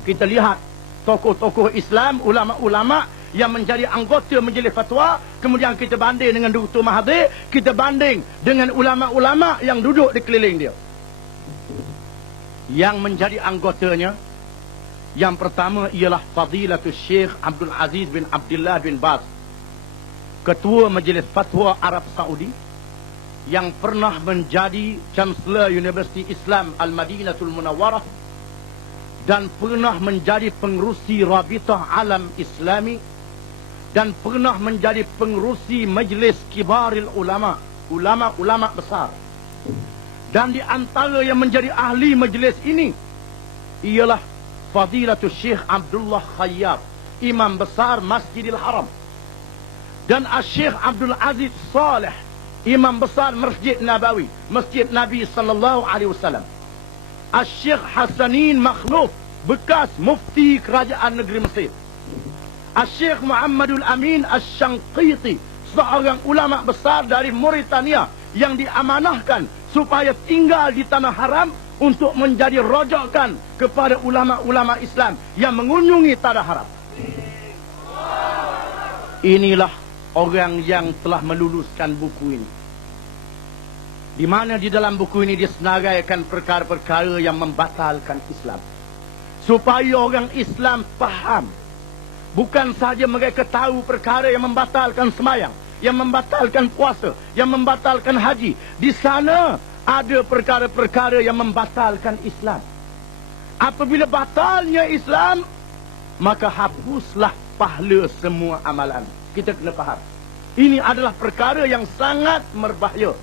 Kita lihat tokoh-tokoh Islam, ulama-ulama yang menjadi anggota Majlis Fatwa, kemudian kita banding dengan Dr. Mahathir, kita banding dengan ulama-ulama yang duduk di keliling dia. Yang menjadi anggotanya, yang pertama ialah Fadilatul Syekh Abdul Aziz bin Abdullah bin Baz, Ketua Majlis Fatwa Arab Saudi, yang pernah menjadi Chancellor Universiti Islam Al-Madinatul Munawwarah, dan pernah menjadi pengerusi Rabitah Alam Islami, dan pernah menjadi pengerusi Majlis Kibaril Ulama, ulama-ulama besar. Dan di antara yang menjadi ahli majlis ini ialah Fadilatul Syekh Abdullah Khayyab, Imam Besar Masjidil Haram, dan Syekh Abdul Aziz Saleh, Imam Besar Masjid Nabawi, Masjid Nabi sallallahu alaihi wasallam. Syekh Hasanin Makhluf, bekas mufti kerajaan negeri Mesir. Syekh Muhammadul Amin Asy-Syanqiti, seorang ulama besar dari Mauritania yang diamanahkan supaya tinggal di tanah haram untuk menjadi rojokan kepada ulama-ulama Islam yang mengunjungi tanah haram. Inilah orang yang telah meluluskan buku ini, di mana di dalam buku ini disenaraikan perkara-perkara yang membatalkan Islam, supaya orang Islam faham. Bukan saja mereka tahu perkara yang membatalkan semayang, yang membatalkan puasa, yang membatalkan haji. Di sana ada perkara-perkara yang membatalkan Islam. Apabila batalnya Islam, maka hapuslah pahala semua amalan. Kita kena faham. Ini adalah perkara yang sangat berbahaya.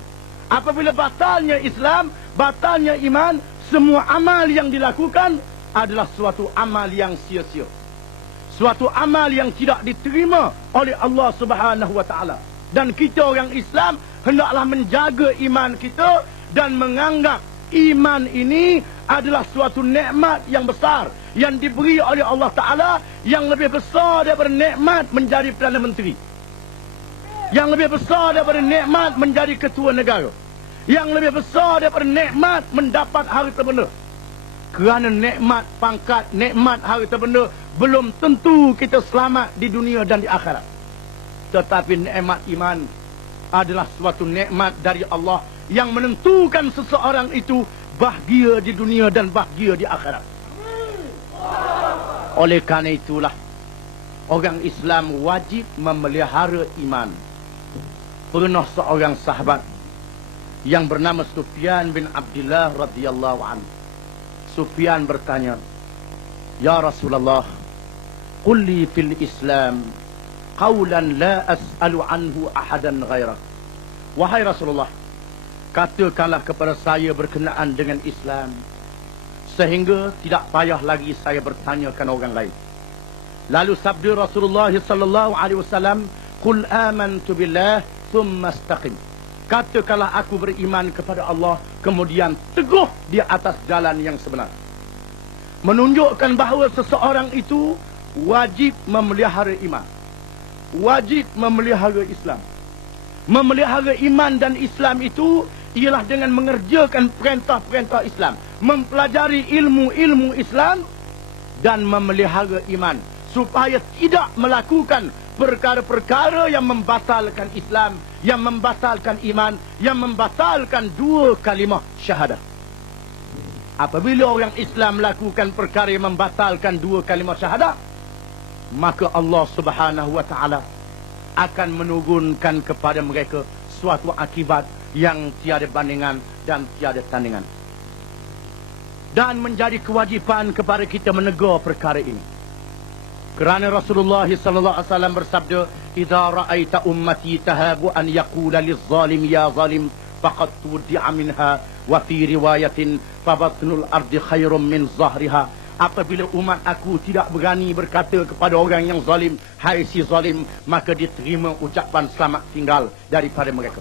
Apabila batalnya Islam, batalnya iman, semua amal yang dilakukan adalah suatu amal yang sia-sia. Suatu amal yang tidak diterima oleh Allah Subhanahu wa taala. Dan kita orang Islam hendaklah menjaga iman kita dan menganggap iman ini adalah suatu nikmat yang besar yang diberi oleh Allah Taala, yang lebih besar daripada nikmat menjadi Perdana Menteri, yang lebih besar daripada nikmat menjadi ketua negara, yang lebih besar daripada nikmat mendapat harta benda. Kerana nikmat pangkat, nikmat harta benda belum tentu kita selamat di dunia dan di akhirat. Tetapi nikmat iman adalah suatu nikmat dari Allah yang menentukan seseorang itu bahagia di dunia dan bahagia di akhirat. Oleh karena itulah orang Islam wajib memelihara iman. Pernah seorang sahabat yang bernama Sufyan bin Abdullah radhiyallahu anhu. Sufyan bertanya, "Ya Rasulullah, qul li fil Islam qawlan la as'alu anhu ahadan ghairak. Wahai Rasulullah, katakanlah kepada saya berkenaan dengan Islam, sehingga tidak payah lagi saya bertanyakan orang lain. Lalu sabda Rasulullah sallallahu alaihi wasallam, qul amantu billah thumma istaqim. Katakanlah aku beriman kepada Allah, kemudian teguh di atas jalan yang sebenar. Menunjukkan bahawa seseorang itu wajib memelihara iman, wajib memelihara Islam. Memelihara iman dan Islam itu ialah dengan mengerjakan perintah-perintah Islam, mempelajari ilmu-ilmu Islam dan memelihara iman, supaya tidak melakukan perkara-perkara yang membatalkan Islam, yang membatalkan iman, yang membatalkan dua kalimah syahadah. Apabila orang Islam melakukan perkara yang membatalkan dua kalimah syahadah, maka Allah Subhanahu wa taala akan menurunkan kepada mereka suatu akibat yang tiada bandingan dan tiada tandingan. Dan menjadi kewajipan kepada kita menegur perkara ini. Kerana Rasulullah sallallahu alaihi wasallam bersabda, "Idza ra'aita ummati tahabu an yaqula liz-zalim ya zalim faqad tudi'a minha wa fi riwayatin fa batnul ardi khairum min zahriha." Apabila umat aku tidak berani berkata kepada orang yang zalim, "Hai si zalim," maka diterima ucapan selamat tinggal daripada mereka.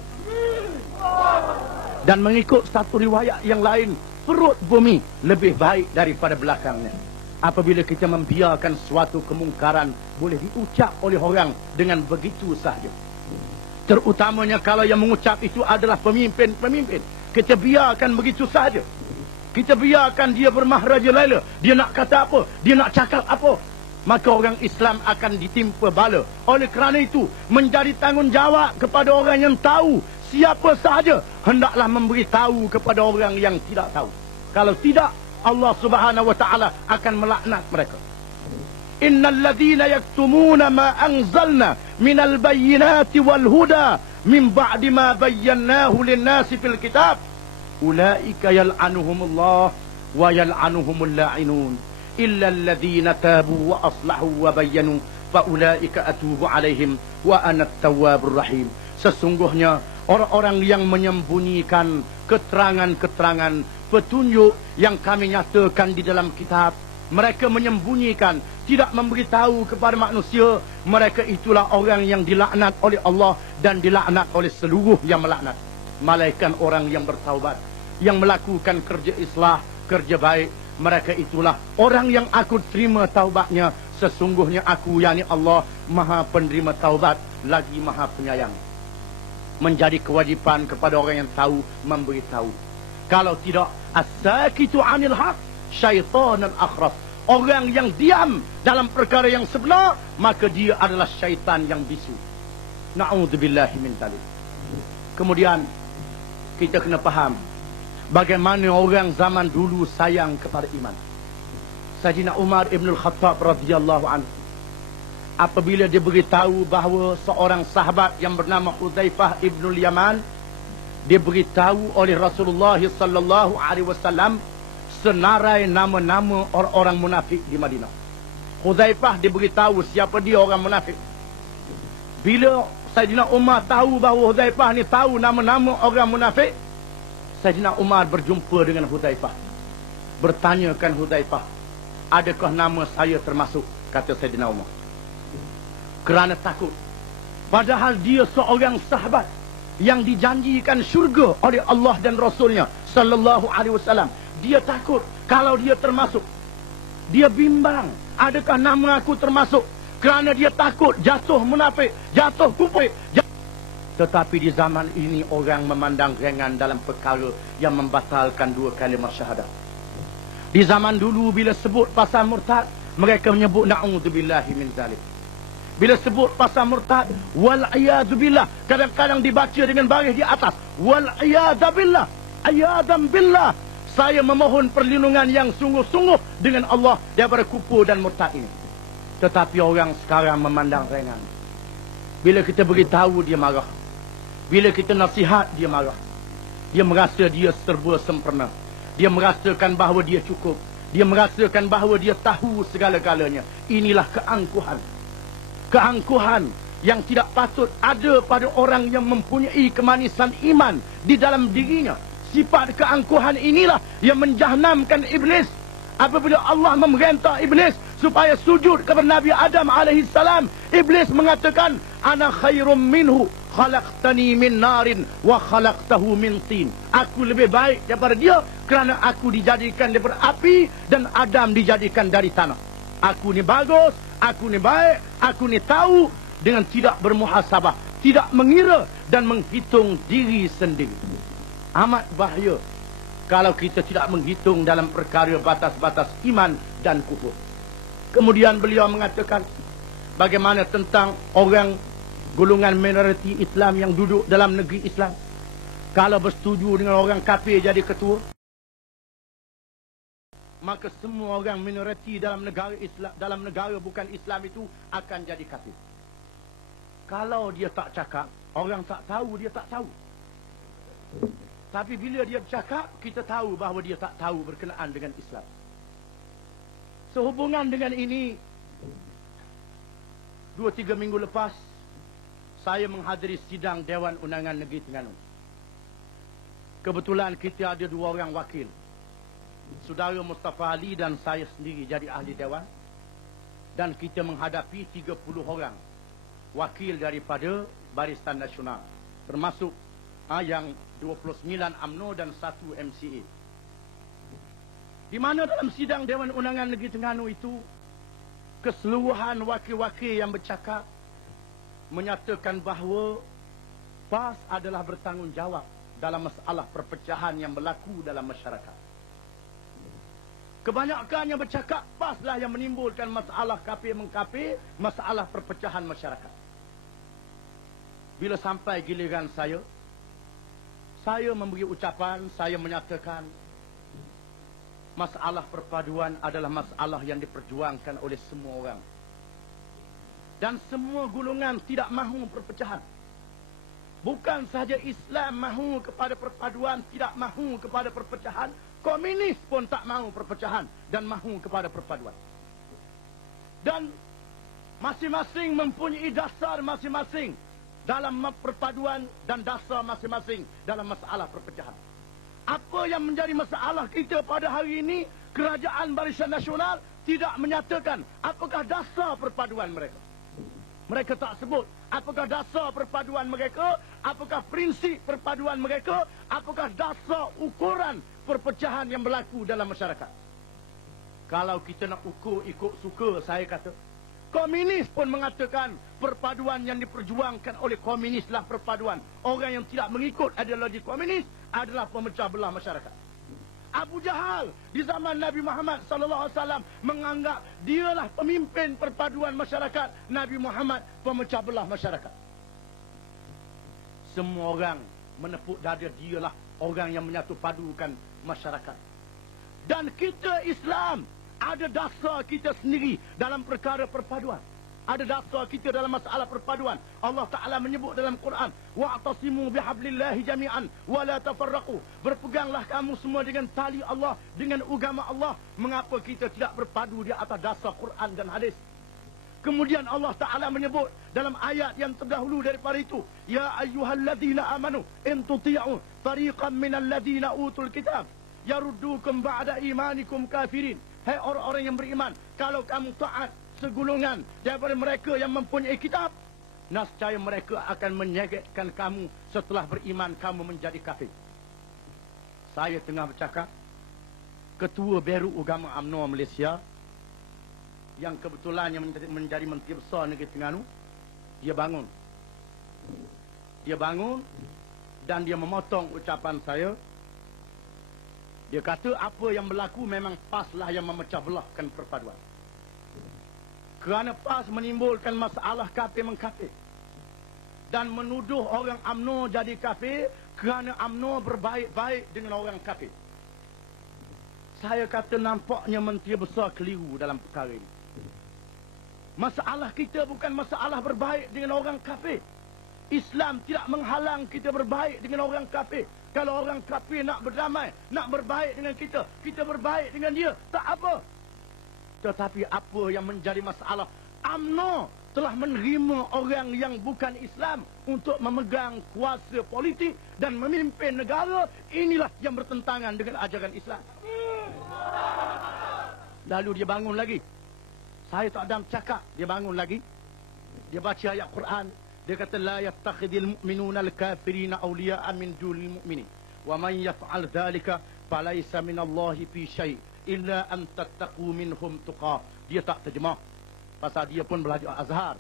Dan mengikut satu riwayat yang lain, perut bumi lebih baik daripada belakangnya. Apabila kita membiarkan suatu kemungkaran boleh diucap oleh orang dengan begitu sahaja, terutamanya kalau yang mengucap itu adalah pemimpin-pemimpin, kita biarkan begitu sahaja. Kita biarkan dia bermahraja laila, dia nak kata apa, dia nak cakap apa, maka orang Islam akan ditimpa bala. Oleh kerana itu, menjadi tanggungjawab kepada orang yang tahu, siapa sahaja hendaklah memberitahu kepada orang yang tidak tahu. Kalau tidak, Allah Subhanahu wa taala akan melaknat mereka. Innal ladzina yaktumuna ma anzalna minal bayyinati wal huda min ba'di ma bayyanahu lin-nasi fil kitab ulaika yal'anuhumullah wa yal'anuhumul la'inun illa alladzina tabu wa aslahu wa bayyanu fa ulaika atubu alaihim wa ana at-tawwabur rahim. Sesungguhnya orang-orang yang menyembunyikan keterangan-keterangan petunjuk yang kami nyatakan di dalam kitab, mereka menyembunyikan, tidak memberitahu kepada manusia, mereka itulah orang yang dilaknat oleh Allah dan dilaknat oleh seluruh yang melaknat. Malaikat orang yang bertaubat, yang melakukan kerja islah, kerja baik, mereka itulah orang yang aku terima taubatnya. Sesungguhnya aku, yakni Allah, Maha penerima taubat lagi Maha penyayang. Menjadi kewajipan kepada orang yang tahu memberitahu. Kalau tidak, as-sakitu 'anil haq syaitanun akhras. Orang yang diam dalam perkara yang sebenar, maka dia adalah syaitan yang bisu. Na'udzubillahi min dzalik. Kemudian kita kena faham bagaimana orang zaman dulu sayang kepada iman. Sayyidina Umar ibn al-Khattab radhiyallahu anhu, apabila dia beritahu bahawa seorang sahabat yang bernama Hudzaifah ibn al-Yaman, dia beritahu oleh Rasulullah sallallahu alaihi wasallam senarai nama-nama orang-orang munafik di Madinah. Hudzaifah diberitahu siapa dia orang munafik. Bila Sayyidina Umar tahu bahawa Hudzaifah ni tahu nama-nama orang munafik, Sayyidina Umar berjumpa dengan Hudzaifah, bertanyakan Hudzaifah, adakah nama saya termasuk? Kata Sayyidina Umar, kerana takut. Padahal dia seorang sahabat yang dijanjikan syurga oleh Allah dan Rasulnya sallallahu alaihi wasallam. Dia takut kalau dia termasuk. Dia bimbang, adakah nama aku termasuk? Kerana dia takut jatuh munafik, jatuh kufur. Tetapi di zaman ini orang memandang ringan dalam perkara yang membatalkan dua kalimah syahadah. Di zaman dulu bila sebut pasal murtad, mereka menyebut na'udzubillahi min dzalik. Bila sebut pasal murtad, wal'iyadzubillah, kadang-kadang dibaca dengan baris di atas, wal'iyadzubillah, ayadam billah, saya memohon perlindungan yang sungguh-sungguh dengan Allah daripada kufur dan murtad ini. Tetapi orang sekarang memandang ringan. Bila kita beritahu, dia marah. Bila kita nasihat, dia marah. Dia merasa dia serba sempurna. Dia merasakan bahawa dia cukup. Dia merasakan bahawa dia tahu segala-galanya. Inilah keangkuhan. Keangkuhan yang tidak patut ada pada orang yang mempunyai kemanisan iman di dalam dirinya. Sifat keangkuhan inilah yang menjahanamkan iblis. Apabila Allah memerintah iblis supaya sujud kepada Nabi Adam alaihissalam, iblis mengatakan, ana khairum minhu, khalaqtani min narin wa khalaqtahu min tin. Aku lebih baik daripada dia kerana aku dijadikan daripada api dan Adam dijadikan dari tanah. Aku ni bagus, aku ni baik, aku ni tahu, dengan tidak bermuhasabah, tidak mengira dan menghitung diri sendiri. Amat bahaya kalau kita tidak menghitung dalam perkara batas-batas iman dan kufur. Kemudian beliau mengatakan, bagaimana tentang orang golongan minoriti Islam yang duduk dalam negeri Islam, kalau bersetuju dengan orang kafir jadi ketua, maka semua orang minoriti dalam negara Islam, dalam negara bukan Islam itu akan jadi kafir. Kalau dia tak cakap, orang tak tahu dia tak tahu. Tapi bila dia bercakap, kita tahu bahawa dia tak tahu berkenaan dengan Islam. Sehubungan dengan ini, 2-3 minggu lepas, saya menghadiri sidang Dewan Undangan Negeri Terengganu. Kebetulan kita ada 2 orang wakil. Saudara Mustafa Ali dan saya sendiri jadi ahli Dewan. Dan kita menghadapi 30 orang wakil daripada Barisan Nasional. Termasuk yang 29 UMNO dan 1 MCA. Di mana dalam sidang Dewan Undangan Negeri Terengganu itu, keseluruhan wakil-wakil yang bercakap menyatakan bahawa PAS adalah bertanggungjawab dalam masalah perpecahan yang berlaku dalam masyarakat. Kebanyakan yang bercakap PAS lah yang menimbulkan masalah kafir-mengkafir, masalah perpecahan masyarakat. Bila sampai giliran saya memberi ucapan, saya menyatakan masalah perpaduan adalah masalah yang diperjuangkan oleh semua orang. Dan semua golongan tidak mahu perpecahan. Bukan sahaja Islam mahu kepada perpaduan, tidak mahu kepada perpecahan, komunis pun tak mahu perpecahan dan mahu kepada perpaduan. Dan masing-masing mempunyai dasar masing-masing dalam perpaduan dan dasar masing-masing dalam masalah perpecahan. Apa yang menjadi masalah kita pada hari ini, Kerajaan Barisan Nasional tidak menyatakan apakah dasar perpaduan mereka. Mereka tak sebut apakah dasar perpaduan mereka, apakah prinsip perpaduan mereka, apakah dasar ukuran perpecahan yang berlaku dalam masyarakat. Kalau kita nak ukur ikut suka, saya kata, komunis pun mengatakan perpaduan yang diperjuangkan oleh komunislah perpaduan. Orang yang tidak mengikut ideologi komunis adalah pemecah belah masyarakat. Abu Jahal di zaman Nabi Muhammad SAW menganggap dialah pemimpin perpaduan masyarakat. Nabi Muhammad pemecah belah masyarakat. Semua orang menepuk dada dialah orang yang menyatu padukan masyarakat. Dan kita Islam ada dasar kita sendiri dalam perkara perpaduan. Ada dasar kita dalam masalah perpaduan. Allah Ta'ala menyebut dalam Quran, wa'tasimu bihablillahi jami'an wa la tafarraqu. Berpeganglah kamu semua dengan tali Allah, dengan agama Allah. Mengapa kita tidak berpadu di atas dasar Quran dan hadis? Kemudian Allah Ta'ala menyebut dalam ayat yang terdahulu daripada itu, ya ayyuhalladzina amanu in tuti'u tariqan minal ladzina utul kitab yaruddukum ba'da imanikum kafirin. Hai orang-orang yang beriman, kalau kamu taat segulungan daripada mereka yang mempunyai kitab, nescaya mereka akan menyegetkan kamu setelah beriman kamu menjadi kafir. Saya tengah bercakap, Ketua Beru Agama UMNO Malaysia, yang kebetulan yang menjadi Menteri Besar Negeri Terengganu, dia bangun. Dia bangun dan dia memotong ucapan saya. Dia kata apa yang berlaku memang PAS lah yang memecah belahkan perpaduan. Kerana PAS menimbulkan masalah kafir-mengkafir. Dan menuduh orang UMNO jadi kafir kerana UMNO berbaik-baik dengan orang kafir. Saya kata nampaknya Menteri Besar keliru dalam perkara ini. Masalah kita bukan masalah berbaik dengan orang kafir. Islam tidak menghalang kita berbaik dengan orang kafir. Kalau orang kafir nak berdamai, nak berbaik dengan kita, kita berbaik dengan dia, tak apa. Tetapi apa yang menjadi masalah, UMNO telah menerima orang yang bukan Islam untuk memegang kuasa politik dan memimpin negara. Inilah yang bertentangan dengan ajaran Islam. Lalu dia bangun lagi. Saya tak ada cakap, dia bangun lagi. Dia baca ayat Quran. Dia kata la yattakhidul mu'minuna al-kafirina awliya'a min dunil mu'minin wa man yaf'al dhalika falaysa minallahi fi syai' illa an tattaqu minhum tuqa. Dia tak terjemah. Pasal dia pun belajar Azhar.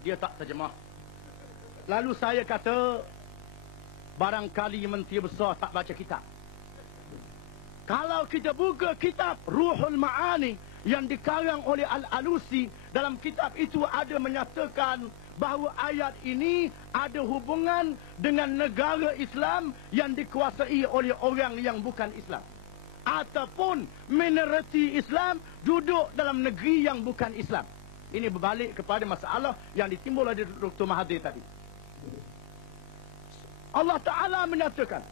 Dia tak terjemah. Lalu saya kata barangkali Menteri Besar tak baca kitab. Kalau kita buka kitab Ruhul Ma'ani yang dikarang oleh Al-Alusi, dalam kitab itu ada menyatakan bahawa ayat ini ada hubungan dengan negara Islam yang dikuasai oleh orang yang bukan Islam, ataupun minoriti Islam duduk dalam negeri yang bukan Islam. Ini berbalik kepada masalah yang ditimbul oleh Dr. Mahathir tadi. Allah Ta'ala menyatakan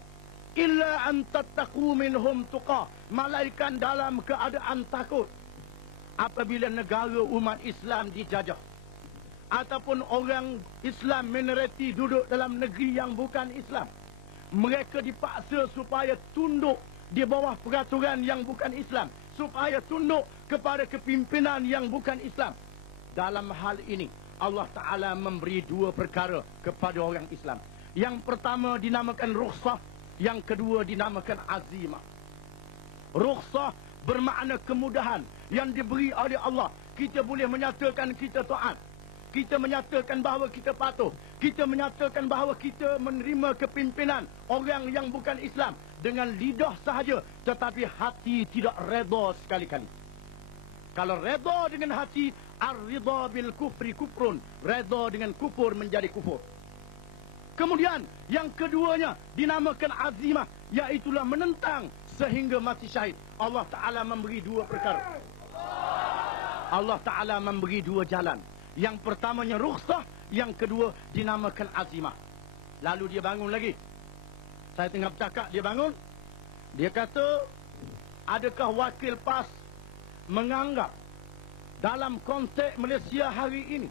illa an tattaqu minhum tuqa, malaikat dalam keadaan takut apabila negara umat Islam dijajah, ataupun orang Islam minoriti duduk dalam negeri yang bukan Islam. Mereka dipaksa supaya tunduk di bawah peraturan yang bukan Islam, supaya tunduk kepada kepimpinan yang bukan Islam. Dalam hal ini Allah Ta'ala memberi dua perkara kepada orang Islam. Yang pertama dinamakan rukhsah, yang kedua dinamakan azimah. Rukhsah bermakna kemudahan yang diberi oleh Allah. Kita boleh menyatakan kita taat, kita menyatakan bahawa kita patuh, kita menyatakan bahawa kita menerima kepimpinan orang yang bukan Islam dengan lidah sahaja, tetapi hati tidak redha sekali-kali. Kalau redha dengan hati, ar-ridha bil kufri kufrun, redha dengan kufur menjadi kufur. Kemudian yang keduanya dinamakan azimah, iaitulah menentang sehingga mati syahid. Allah Ta'ala memberi dua perkara. Allah Ta'ala memberi dua jalan. Yang pertamanya rukhsah, yang kedua dinamakan azimah. Lalu dia bangun lagi. Saya tengah bercakap, dia bangun. Dia kata, adakah wakil PAS menganggap dalam konteks Malaysia hari ini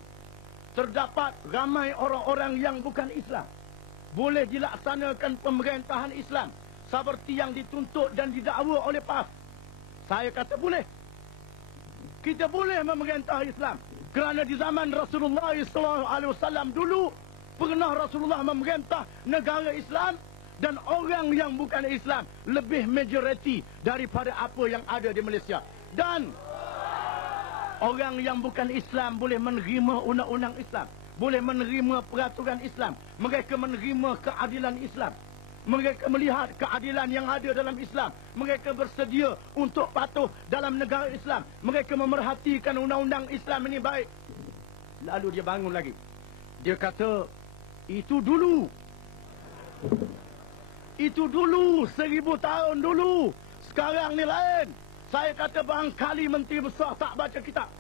terdapat ramai orang-orang yang bukan Islam boleh dilaksanakan pemerintahan Islam seperti yang dituntut dan didakwa oleh PAS? Saya kata boleh. Kita boleh memerintah Islam kerana di zaman Rasulullah SAW dulu pernah Rasulullah memerintah negara Islam, dan orang yang bukan Islam lebih majoriti daripada apa yang ada di Malaysia. Dan orang yang bukan Islam boleh menerima undang-undang Islam, boleh menerima peraturan Islam. Mereka menerima keadilan Islam. Mereka melihat keadilan yang ada dalam Islam. Mereka bersedia untuk patuh dalam negara Islam. Mereka memerhatikan undang-undang Islam ini baik. Lalu dia bangun lagi. Dia kata, itu dulu. Itu dulu, 1000 tahun dulu. Sekarang ni lain. Saya kata barangkali Menteri Besar tak baca kitab.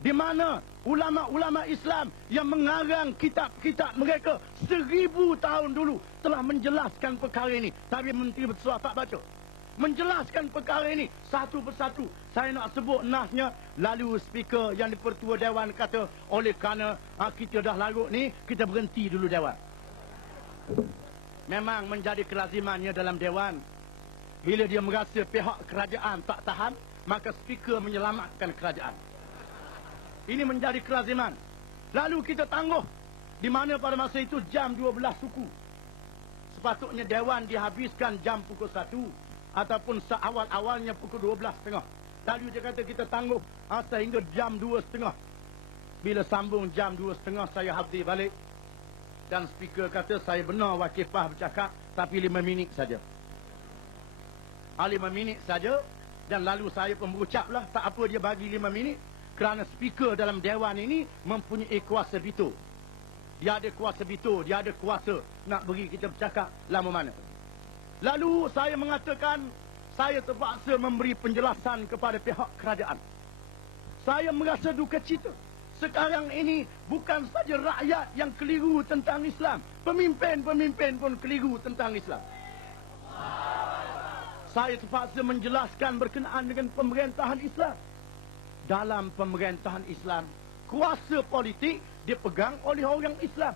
Di mana ulama-ulama Islam yang mengarang kitab-kitab mereka 1000 tahun dulu telah menjelaskan perkara ini. Tapi Menteri Besar tak baca. Menjelaskan perkara ini satu persatu. Saya nak sebut nasnya. Lalu speaker yang di-Pertua Dewan kata, oleh kerana kita dah larut ni, kita berhenti dulu Dewan. Memang menjadi kelazimannya dalam Dewan, bila dia merasa pihak kerajaan tak tahan, maka speaker menyelamatkan kerajaan. Ini menjadi kelaziman. Lalu kita tangguh, di mana pada masa itu jam 12 suku. Sepatutnya Dewan dihabiskan jam pukul 1 ataupun seawal-awalnya pukul 12.30. Lalu dia kata kita tangguh sehingga jam 2.30. Bila sambung jam 2.30 saya hadir balik. Dan speaker kata, saya benar wakil PAS bercakap, tapi 5 minit saja. 5 minit saja. Dan lalu saya pun berucaplah, tak apa dia bagi 5 minit. Kerana speaker dalam Dewan ini mempunyai kuasa veto. Dia ada kuasa veto, dia ada kuasa nak beri kita bercakap lama mana. Lalu saya mengatakan, saya terpaksa memberi penjelasan kepada pihak kerajaan. Saya merasa duka cita. Sekarang ini bukan saja rakyat yang keliru tentang Islam, Pemimpin-pemimpin pun keliru tentang Islam. Saya terpaksa menjelaskan berkenaan dengan pemerintahan Islam. Dalam pemerintahan Islam, kuasa politik dipegang oleh orang Islam.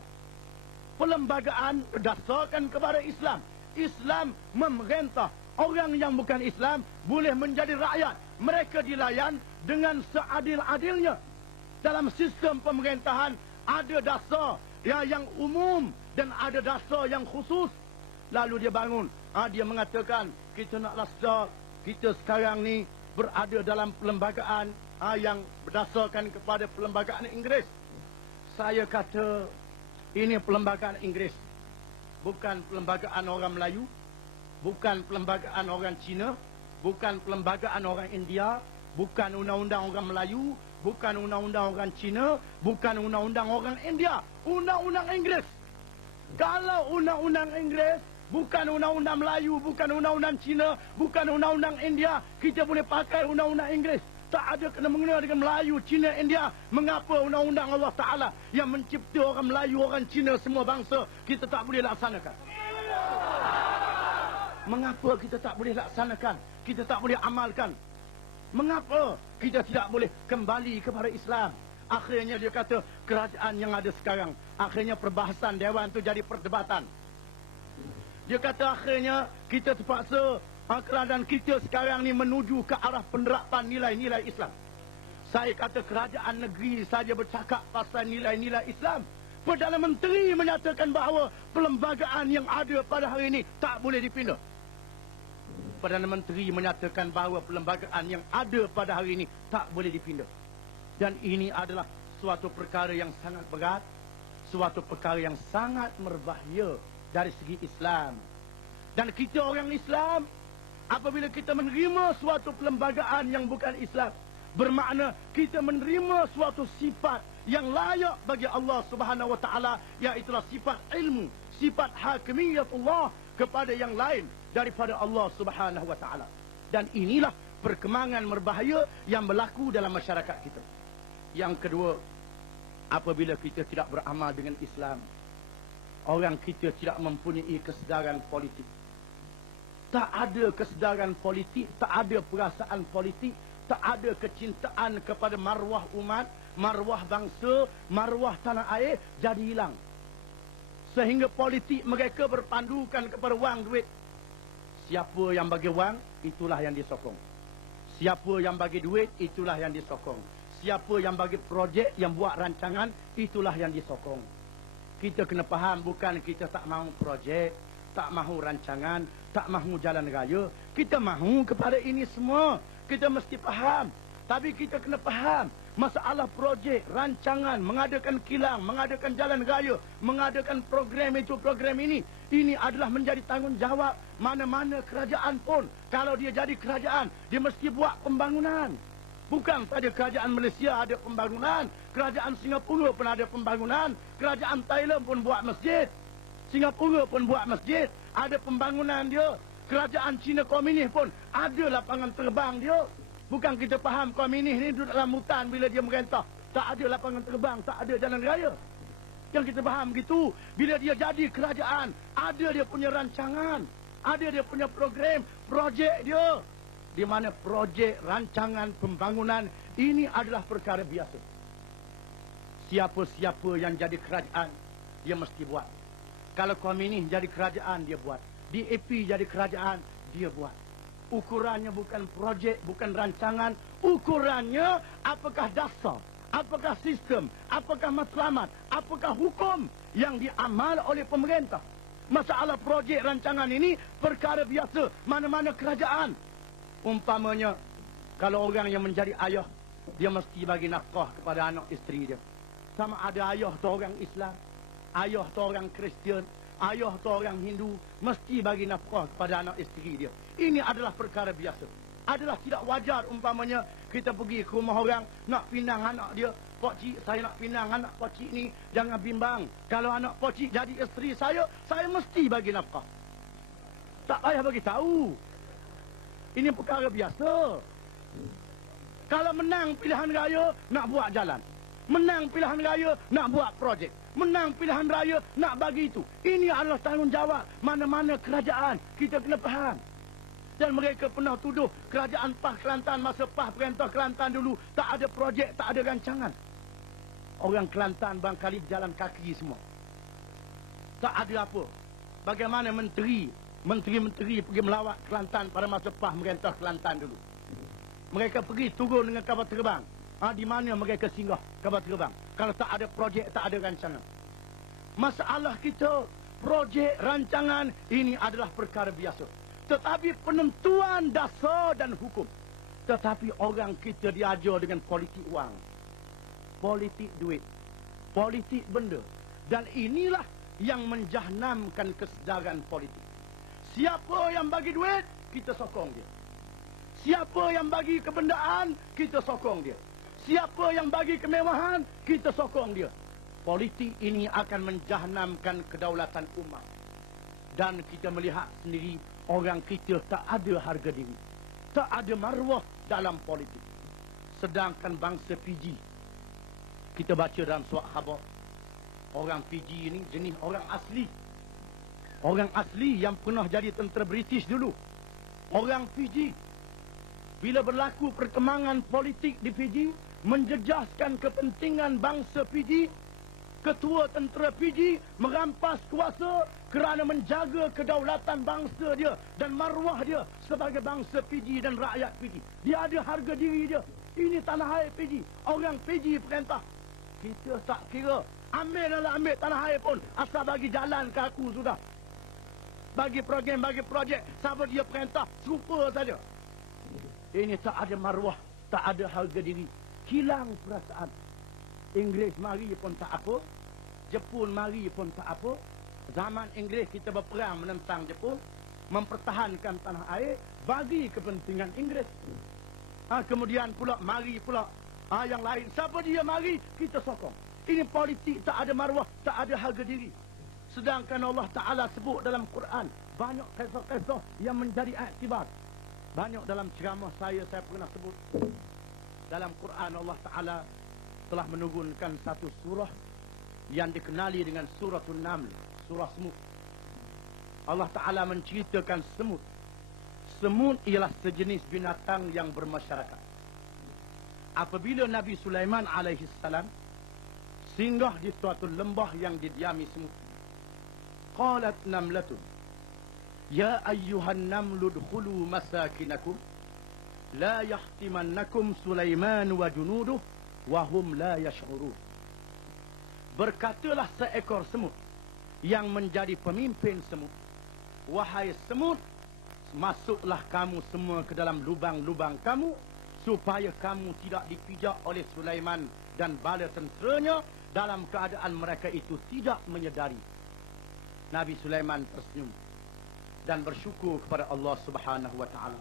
Perlembagaan berdasarkan kepada Islam. Islam memerintah. Orang yang bukan Islam boleh menjadi rakyat. Mereka dilayan dengan seadil-adilnya. Dalam sistem pemerintahan ada dasar yang umum dan ada dasar yang khusus. Lalu dia bangun. Dia mengatakan, kita naklah sedar, kita sekarang ni berada dalam perlembagaan yang berdasarkan kepada perlembagaan Inggeris. Saya kata, ini perlembagaan Inggeris. Bukan perlembagaan orang Melayu. Bukan perlembagaan orang Cina. Bukan perlembagaan orang India. Bukan undang-undang orang Melayu. Bukan undang-undang orang Cina. Bukan undang-undang orang India. Undang-undang Inggeris. Kalau undang-undang Inggeris, bukan undang-undang Melayu, bukan undang-undang Cina, bukan undang-undang India, kita boleh pakai undang-undang Inggeris. Tak ada kena-mengena dengan Melayu, Cina, India. Mengapa undang-undang Allah Ta'ala yang mencipta orang Melayu, orang Cina, semua bangsa, kita tak boleh laksanakan? Mengapa kita tak boleh laksanakan? Kita tak boleh amalkan? Mengapa kita tidak boleh kembali kepada Islam? Akhirnya dia kata, kerajaan yang ada sekarang, akhirnya perbahasan dewan itu jadi perdebatan. Dia kata akhirnya kita terpaksa, kerajaan kita sekarang ni menuju ke arah penerapan nilai-nilai Islam. Saya kata kerajaan negeri saja bercakap pasal nilai-nilai Islam. Perdana Menteri menyatakan bahawa perlembagaan yang ada pada hari ini tak boleh dipindah. Perdana Menteri menyatakan bahawa perlembagaan yang ada pada hari ini tak boleh dipindah. Dan ini adalah suatu perkara yang sangat berat, suatu perkara yang sangat berbahaya dari segi Islam. Dan kita orang Islam, apabila kita menerima suatu perlembagaan yang bukan Islam, bermakna kita menerima suatu sifat yang layak bagi Allah Subhanahu Wa Taala, iaitulah sifat ilmu, sifat hakimiyatullah kepada yang lain daripada Allah Subhanahu Wa Taala. Dan inilah perkembangan berbahaya yang berlaku dalam masyarakat kita. Yang kedua, apabila kita tidak beramal dengan Islam, orang kita tidak mempunyai kesedaran politik. Tak ada kesedaran politik, tak ada perasaan politik, tak ada kecintaan kepada maruah umat, maruah bangsa, maruah tanah air, jadi hilang. Sehingga politik mereka berpandukan kepada wang duit. Siapa yang bagi wang, itulah yang disokong. Siapa yang bagi duit, itulah yang disokong. Siapa yang bagi projek, yang buat rancangan, itulah yang disokong. Kita kena faham, bukan kita tak mahu projek, tak mahu rancangan, tak mahu jalan raya. Kita mahu kepada ini semua. Kita mesti faham. Tapi kita kena faham, masalah projek, rancangan, mengadakan kilang, mengadakan jalan raya, mengadakan program itu, program ini adalah menjadi tanggungjawab mana-mana kerajaan pun. Kalau dia jadi kerajaan, dia mesti buat pembangunan. Bukan saja kerajaan Malaysia ada pembangunan, kerajaan Singapura pun ada pembangunan, kerajaan Thailand pun buat masjid, Singapura pun buat masjid, ada pembangunan dia. Kerajaan Cina Komunis pun ada lapangan terbang dia. Bukan kita faham Komunis ni duduk dalam hutan bila dia merentah, tak ada lapangan terbang, tak ada jalan raya. Yang kita faham gitu, bila dia jadi kerajaan, ada dia punya rancangan, ada dia punya program, projek dia. Di mana projek, rancangan, pembangunan, ini adalah perkara biasa. Siapa-siapa yang jadi kerajaan, dia mesti buat. Kalau Komunis jadi kerajaan, dia buat. DAP jadi kerajaan, dia buat. Ukurannya bukan projek, bukan rancangan. Ukurannya apakah dasar, apakah sistem, apakah matlamat, apakah hukum yang diamal oleh pemerintah. Masalah projek rancangan ini perkara biasa mana-mana kerajaan. Umpamanya, kalau orang yang menjadi ayah, dia mesti bagi nafkah kepada anak isteri dia. Sama ada ayah tu orang Islam, ayah tu orang Kristian, ayah tu orang Hindu, mesti bagi nafkah kepada anak isteri dia. Ini adalah perkara biasa. Adalah tidak wajar umpamanya kita pergi ke rumah orang, nak pinang anak dia. Pak cik, saya nak pinang anak pak cik ni, jangan bimbang. Kalau anak pak cik jadi isteri saya mesti bagi nafkah. Tak payah bagi tahu. Ini perkara biasa. Kalau menang pilihan raya, nak buat jalan. Menang pilihan raya, nak buat projek. menang pilihan raya nak bagi itu. Ini adalah tanggungjawab mana-mana kerajaan. Kita kena faham. Dan mereka pernah tuduh kerajaan PAH Kelantan masa PAH Perintah Kelantan dulu tak ada projek, tak ada rancangan. Orang Kelantan barangkali berjalan kaki semua. Tak ada apa. Bagaimana menteri-menteri pergi melawat Kelantan pada masa PAH Perintah Kelantan dulu. Mereka pergi turun dengan kapal terbang. Di mana mereka singgah kapal terbang. Kalau tak ada projek, tak ada rancangan. Masalah kita, projek, rancangan, ini adalah perkara biasa. Tetapi penentuan dasar dan hukum. Tetapi orang kita diajar dengan politik wang. Politik duit. Politik benda. Dan inilah yang menjahanamkan kesedaran politik. Siapa yang bagi duit, kita sokong dia. Siapa yang bagi kebendaan, kita sokong dia. Siapa yang bagi kemewahan, kita sokong dia. Politik ini akan menjahanamkan kedaulatan umat. Dan kita melihat sendiri, orang kita tak ada harga diri. Tak ada maruah dalam politik. Sedangkan bangsa Fiji, kita baca dalam surat khabar, orang Fiji ini jenis orang asli. Orang asli yang pernah jadi tentera British dulu. Orang Fiji, bila berlaku perkembangan politik di Fiji, menjejaskan kepentingan bangsa Fiji, ketua tentera Fiji merampas kuasa kerana menjaga kedaulatan bangsa dia dan maruah dia sebagai bangsa Fiji dan rakyat Fiji. Dia ada harga diri dia. Ini tanah air Fiji. Orang Fiji perintah. Kita tak kira. Ambil tanah air pun. Asal bagi jalan ke aku sudah. Bagi program, bagi projek. Siapa dia perintah. Serupa saja. Ini tak ada maruah. Tak ada harga diri. Hilang perasaan. Inggeris mari pun tak apa. Jepun mari pun tak apa. Zaman Inggeris kita berperang menentang Jepun. Mempertahankan tanah air. Bagi kepentingan Inggeris. Kemudian pula mari pula yang lain. Siapa dia mari, kita sokong. Ini politik tak ada maruah, tak ada harga diri. Sedangkan Allah Ta'ala sebut dalam Quran. Banyak kisah-kisah yang menjadi iktibar. Banyak dalam ceramah saya pernah sebut. Dalam Quran Allah Ta'ala telah menurunkan satu surah yang dikenali dengan suratul Naml, surah semut. Allah Ta'ala menceritakan semut. Semut ialah sejenis binatang yang bermasyarakat. Apabila Nabi Sulaiman alaihi salam singgah di suatu lembah yang didiami semut, qalat namlatun ya ayyuhan namlu dkhulu masakinakum la yahtimannakum Sulaiman wa junuduh wa hum la yash'urun. Berkatalah seekor semut yang menjadi pemimpin semut, wahai semut, masuklah kamu semua ke dalam lubang-lubang kamu supaya kamu tidak dipijak oleh Sulaiman dan bala tenteranya dalam keadaan mereka itu tidak menyedari. Nabi Sulaiman tersenyum dan bersyukur kepada Allah Subhanahu wa taala,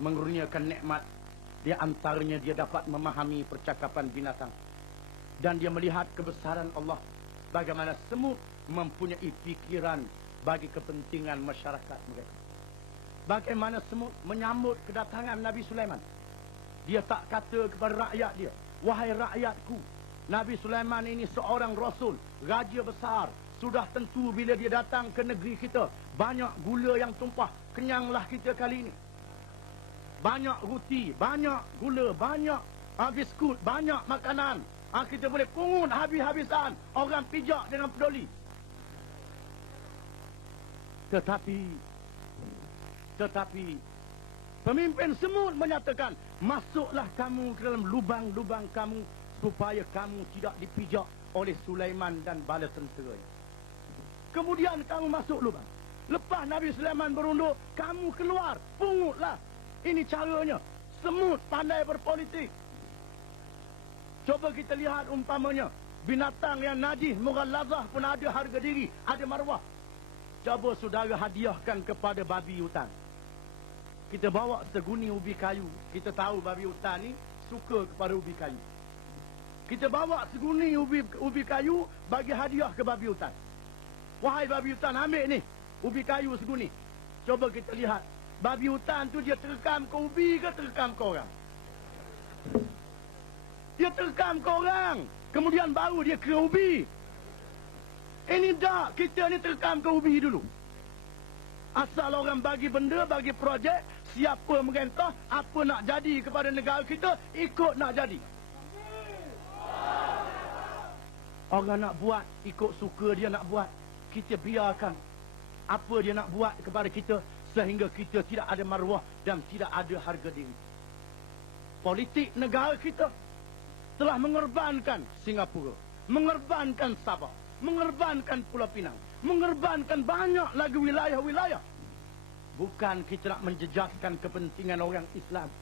mengurniakan nikmat. Di antaranya dia dapat memahami percakapan binatang dan dia melihat kebesaran Allah, bagaimana semut mempunyai fikiran bagi kepentingan masyarakat mereka. Bagaimana semut menyambut kedatangan Nabi Sulaiman. Dia tak kata kepada rakyat dia, wahai rakyatku, Nabi Sulaiman ini seorang rasul, raja besar. Sudah tentu bila dia datang ke negeri kita, banyak gula yang tumpah. Kenyanglah kita kali ini. Banyak roti, banyak gula, banyak biskut, banyak makanan. Kita boleh pungut habis-habisan. Orang pijak dengan peduli. Tetapi pemimpin semut menyatakan, masuklah kamu ke dalam lubang-lubang kamu supaya kamu tidak dipijak oleh Sulaiman dan bala tentera. Kemudian kamu masuk lubang. Lepas Nabi Sulaiman berunduk, kamu keluar, pungutlah. Ini caranya. Semut pandai berpolitik. Coba kita lihat umpamanya, binatang yang najis, mughallazah pun ada harga diri, ada maruah. Coba saudara hadiahkan kepada babi hutan. Kita bawa seguni ubi kayu. Kita tahu babi hutan ni suka kepada ubi kayu. Kita bawa seguni ubi kayu bagi hadiah ke babi hutan. Wahai babi hutan, ambil ni ubi kayu seguni. Coba kita lihat, babi hutan tu dia terekam ke ubi ke terekam ke orang? Dia terekam ke orang. Kemudian baru dia ke ubi. Ini dah, kita ni terkam ke ubi dulu. Asal orang bagi benda, bagi projek, siapa merentah, apa nak jadi kepada negara kita, ikut nak jadi. Orang nak buat, ikut suka dia nak buat. Kita biarkan apa dia nak buat kepada kita, sehingga kita tidak ada maruah dan tidak ada harga diri. Politik negara kita telah mengorbankan Singapura, mengorbankan Sabah, mengorbankan Pulau Pinang, mengorbankan banyak lagi wilayah-wilayah. Bukan kita nak menjejakkan kepentingan orang Islam,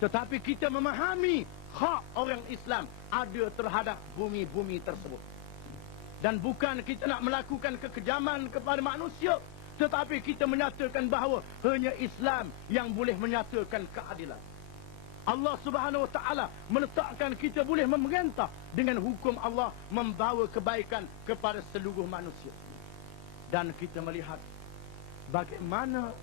tetapi kita memahami hak orang Islam ada terhadap bumi-bumi tersebut. Dan bukan kita nak melakukan kekejaman kepada manusia, tetapi kita menyatakan bahawa hanya Islam yang boleh menyatakan keadilan. Allah Subhanahu Wa Taala meletakkan kita boleh memerintah dengan hukum Allah, membawa kebaikan kepada seluruh manusia. Dan kita melihat bagaimana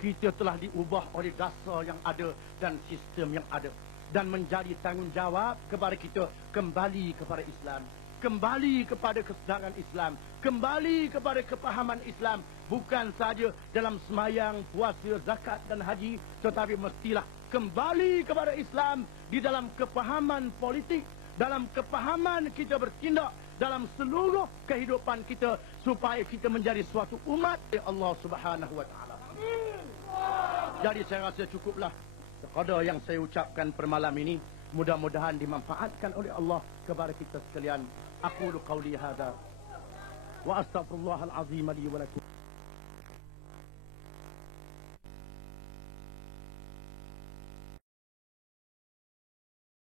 kita telah diubah oleh dasar yang ada dan sistem yang ada, dan menjadi tanggungjawab kepada kita kembali kepada Islam, kembali kepada kesedaran Islam, kembali kepada kepahaman Islam. Bukan saja dalam semayang, puasa, zakat dan haji, tetapi mestilah kembali kepada Islam di dalam kepahaman politik, dalam kepahaman kita bertindak dalam seluruh kehidupan kita, supaya kita menjadi suatu umat Allah Subhanahu Wa Taala. Jadi saya rasa cukuplah sekadar yang saya ucapkan per malam ini. Mudah-mudahan dimanfaatkan oleh Allah kepada kita sekalian. Aqulu qawli hadza wa astaghfirullahal azim li wa lakum.